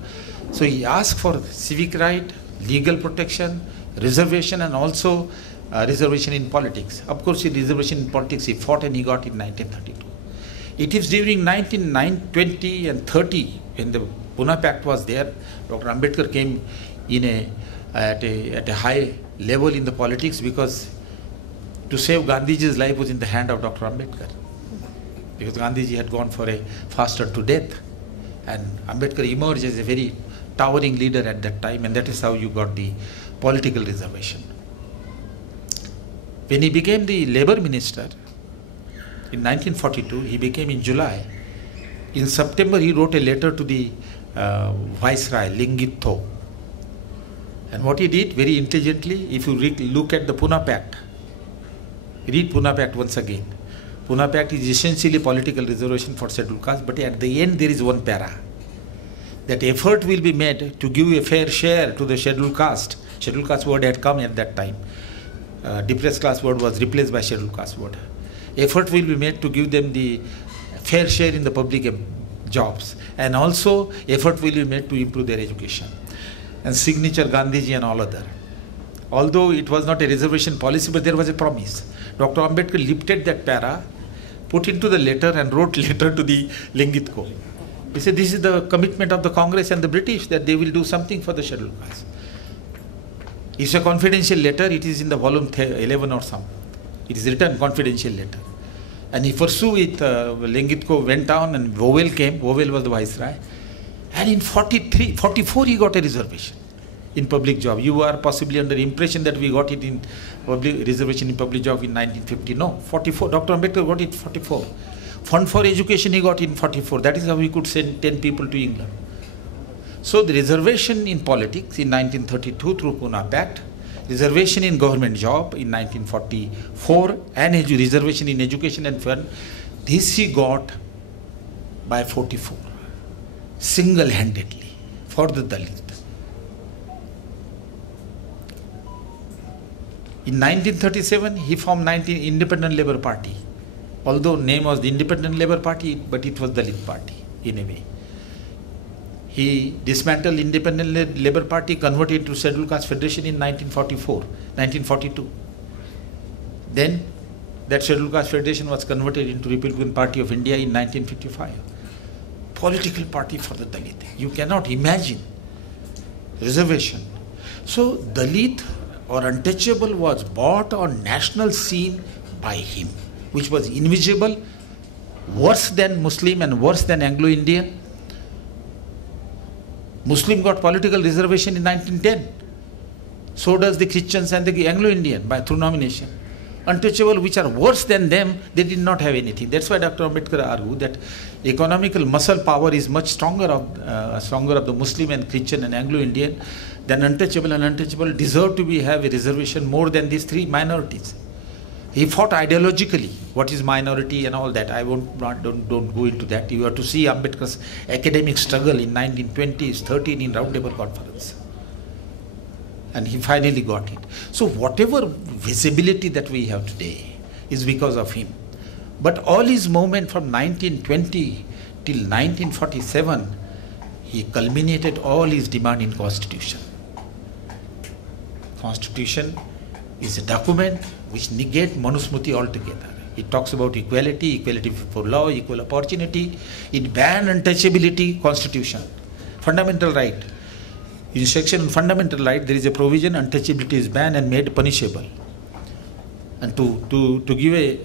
So he asked for civic right, legal protection, reservation, and also reservation in politics. Of course, in reservation in politics, he fought and he got in 1932. It is during 1920 and 30, when the Pune Pact was there, Dr. Ambedkar came in at a high level in the politics, because to save Gandhiji's life was in the hand of Dr. Ambedkar. Because Gandhiji had gone for a faster to death. And Ambedkar emerged as a very towering leader at that time, and that is how you got the political reservation. When he became the labor minister, in 1942, he became in July. In September, he wrote a letter to the Viceroy, Lingitho. And what he did, very intelligently, if you look at the Pune Pact, read Pune Pact once again. Pune Pact is essentially political reservation for scheduled caste, but at the end there is one para. That effort will be made to give a fair share to the scheduled caste. Scheduled caste word had come at that time. Depressed class word was replaced by scheduled caste word. Effort will be made to give them the fair share in the public jobs, and also effort will be made to improve their education. And signature Gandhiji and all other. Although it was not a reservation policy, but there was a promise. Dr. Ambedkar lifted that para, put into the letter, and wrote letter to the Lingitko. He said, this is the commitment of the Congress and the British, that they will do something for the scheduled caste. It's a confidential letter. It is in the volume 11 or some. It is written confidential letter. And he pursued it. Lingitko went down and Vowel came. Vowel was the viceroy. And in 44 he got a reservation in public job. You are possibly under the impression that we got it in public reservation in public job in 1950. No, 44. Dr. Ambedkar got it 44. Fund for education he got in 44. That is how he could send 10 people to England. So the reservation in politics in 1932 through Pune Pact, reservation in government job in 1944, and reservation in education and fund, this he got by 44, single-handedly, for the Dalit. In 1937, he formed Independent Labour Party. Although name was the Independent Labour Party, but it was Dalit Party in a way. He dismantled Independent Labour Party, converted to Scheduled Caste Federation in 1942. Then that Scheduled Caste Federation was converted into Republican Party of India in 1955. Political party for the Dalit. You cannot imagine reservation. So Dalit or untouchable was brought on national scene by him, which was invisible, worse than Muslim and worse than Anglo-Indian. Muslim got political reservation in 1910. So does the Christians and the Anglo-Indian through nomination. Untouchable, which are worse than them, they did not have anything. That's why Dr. Ambedkar argued that economical muscle power is much stronger of the Muslim and Christian and Anglo-Indian than untouchable, and untouchable deserve to have a reservation more than these three minorities. He fought ideologically what is minority and all that. I don't go into that. You have to see Ambedkar's academic struggle in 1920s, 13 in Round Table Conference. And he finally got it. So whatever visibility that we have today is because of him. But all his movement from 1920 till 1947, he culminated all his demand in Constitution. Constitution is a document which negates Manusmriti altogether. It talks about equality, equality before law, equal opportunity. It bans untouchability, Constitution. Fundamental right. In section on fundamental right, there is a provision untouchability is banned and made punishable. And to give a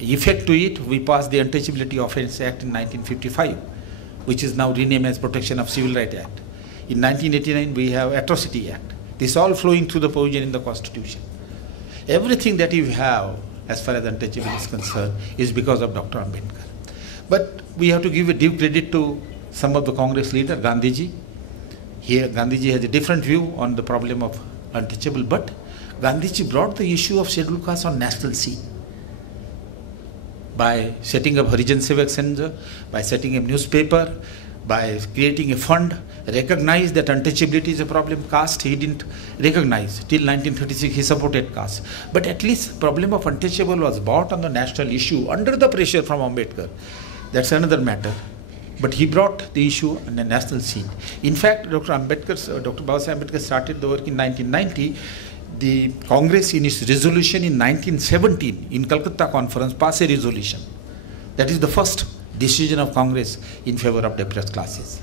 effect to it, we passed the Untouchability Offence Act in 1955, which is now renamed as Protection of Civil Rights Act. In 1989, we have Atrocity Act. This all flowing through the provision in the Constitution. Everything that you have as far as untouchability is concerned is because of Dr. Ambedkar. But we have to give a due credit to some of the Congress leader, Gandhiji. Here, Gandhiji has a different view on the problem of untouchable, but Gandhiji brought the issue of scheduled caste on national scene by setting up Harijan Sevak Center, by setting a newspaper, by creating a fund, recognized that untouchability is a problem. Caste he didn't recognize. Till 1936 he supported caste. But at least problem of untouchable was brought on the national issue under the pressure from Ambedkar. That's another matter. But he brought the issue on the national scene. In fact, Dr. Babasaheb Ambedkar started the work in 1990. The Congress in its resolution in 1917 in Calcutta Conference passed a resolution. That is the first decision of Congress in favor of depressed classes.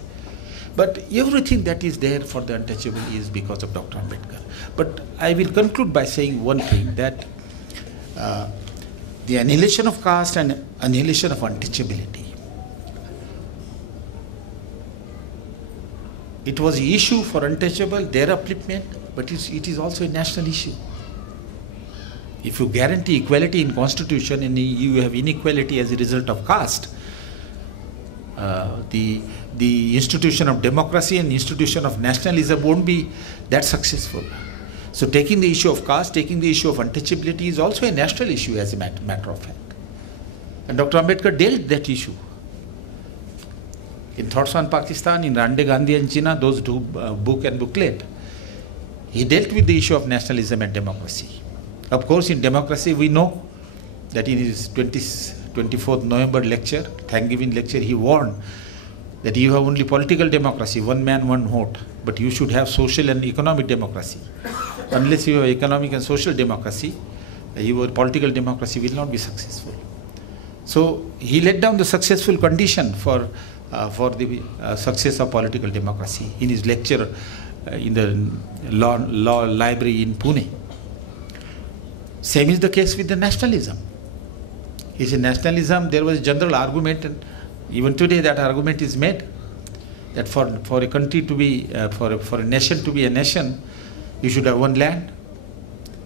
But everything that is there for the untouchable is because of Dr. Ambedkar. But I will conclude by saying one thing, that the annihilation of caste and annihilation of untouchability, it was an issue for untouchable, their upliftment, but it is also a national issue. If you guarantee equality in Constitution and you have inequality as a result of caste, the institution of democracy and institution of nationalism won't be that successful. So taking the issue of caste, taking the issue of untouchability is also a national issue as a matter of fact. And Dr. Ambedkar dealt that issue. In Thoughts on Pakistan, in Rande Gandhi and Jinnah, those two book and booklet, he dealt with the issue of nationalism and democracy. Of course, in democracy, we know that in his 24th November lecture, Thanksgiving lecture, he warned that you have only political democracy, one man, one vote, but you should have social and economic democracy. Unless you have economic and social democracy, your political democracy will not be successful. So he laid down the successful condition for the success of political democracy in his lecture in the law library in Pune. Same is the case with the nationalism. He said nationalism, there was a general argument, and even today that argument is made, that for a country to be, for a nation to be a nation, you should have one land,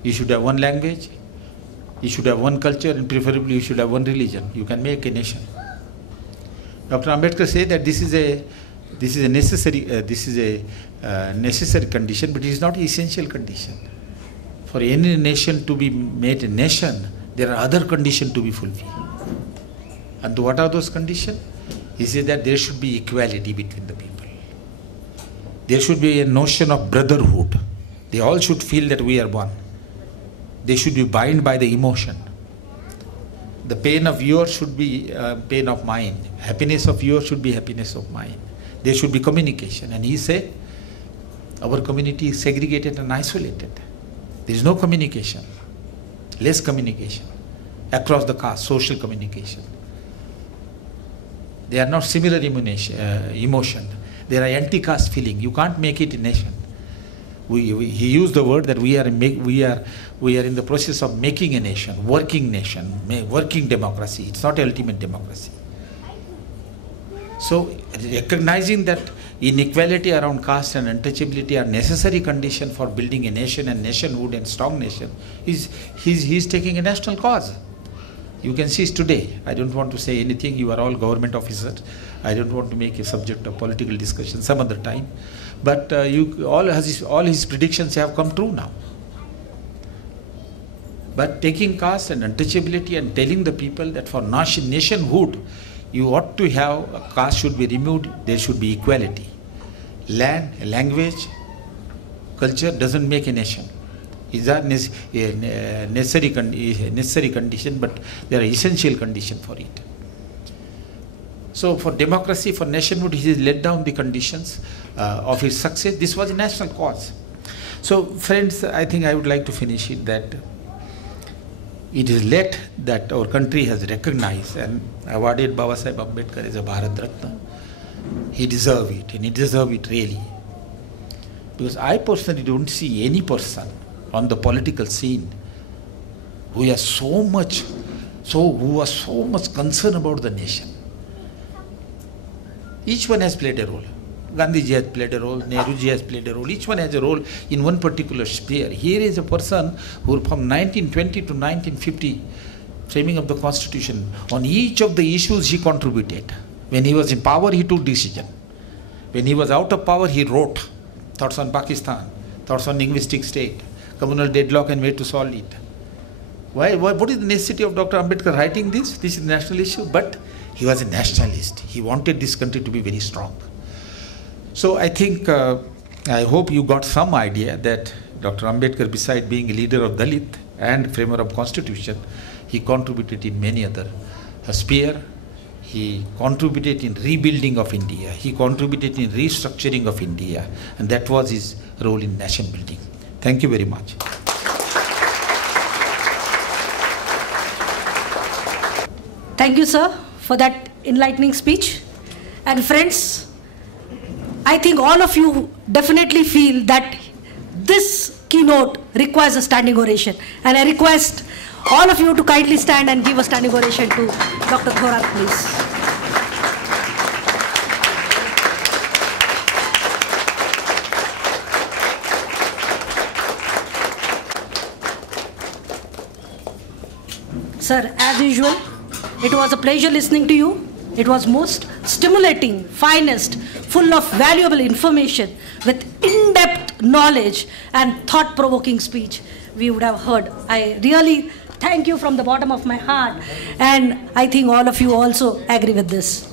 you should have one language, you should have one culture, and preferably you should have one religion. You can make a nation. Dr. Ambedkar said that this is a necessary condition, but it is not an essential condition. For any nation to be made a nation, there are other conditions to be fulfilled. And what are those conditions? He said that there should be equality between the people. There should be a notion of brotherhood. They all should feel that we are one. They should be bound by the emotion. The pain of yours should be pain of mine. Happiness of yours should be happiness of mine. There should be communication. And he said, our community is segregated and isolated. There is no communication, less communication across the caste, social communication. They are not similar emotion. There are anti-caste feeling. You can't make it a nation. He used the word that we are in the process of making a nation, working democracy. It's not ultimate democracy. So recognizing that inequality around caste and untouchability are necessary condition for building a nation and nationhood and strong nation, he's taking a national cause. You can see it today. I don't want to say anything. You are all government officers. I don't want to make a subject of political discussion some other time. But all his predictions have come true now. But taking caste and untouchability and telling the people that for nationhood, you ought to have, caste should be removed, there should be equality. Land, language, culture doesn't make a nation. These are necessary condition, but they are essential condition for it. So for democracy, for nationhood, he has laid down the conditions of his success. This was a national cause. So friends, I think I would like to finish it that it is late that our country has recognized and awarded Babasaheb Ambedkar as a Bharat Ratna. He deserves it, and he deserves it really. Because I personally don't see any person on the political scene who was so much concerned about the nation. Each one has played a role. Gandhiji has played a role, Nehruji has played a role. Each one has a role in one particular sphere. Here is a person who from 1920 to 1950, framing of the constitution, on each of the issues he contributed. When he was in power, he took decision. When he was out of power, he wrote thoughts on Pakistan, thoughts on linguistic state, communal deadlock and way to solve it. What is the necessity of Dr. Ambedkar writing this? This is a national issue, but he was a nationalist. He wanted this country to be very strong. So I think, I hope you got some idea that Dr. Ambedkar, beside being a leader of Dalit and framer of constitution, he contributed in many other spheres. He contributed in rebuilding of India. He contributed in restructuring of India. And that was his role in nation building. Thank you very much. Thank you, sir, for that enlightening speech. And friends, I think all of you definitely feel that this keynote requires a standing ovation. And I request all of you to kindly stand and give a standing ovation to Dr. Thorat, please. Sir, as usual, it was a pleasure listening to you. It was most stimulating, finest, full of valuable information with in-depth knowledge and thought-provoking speech we would have heard. I really thank you from the bottom of my heart, and I think all of you also agree with this.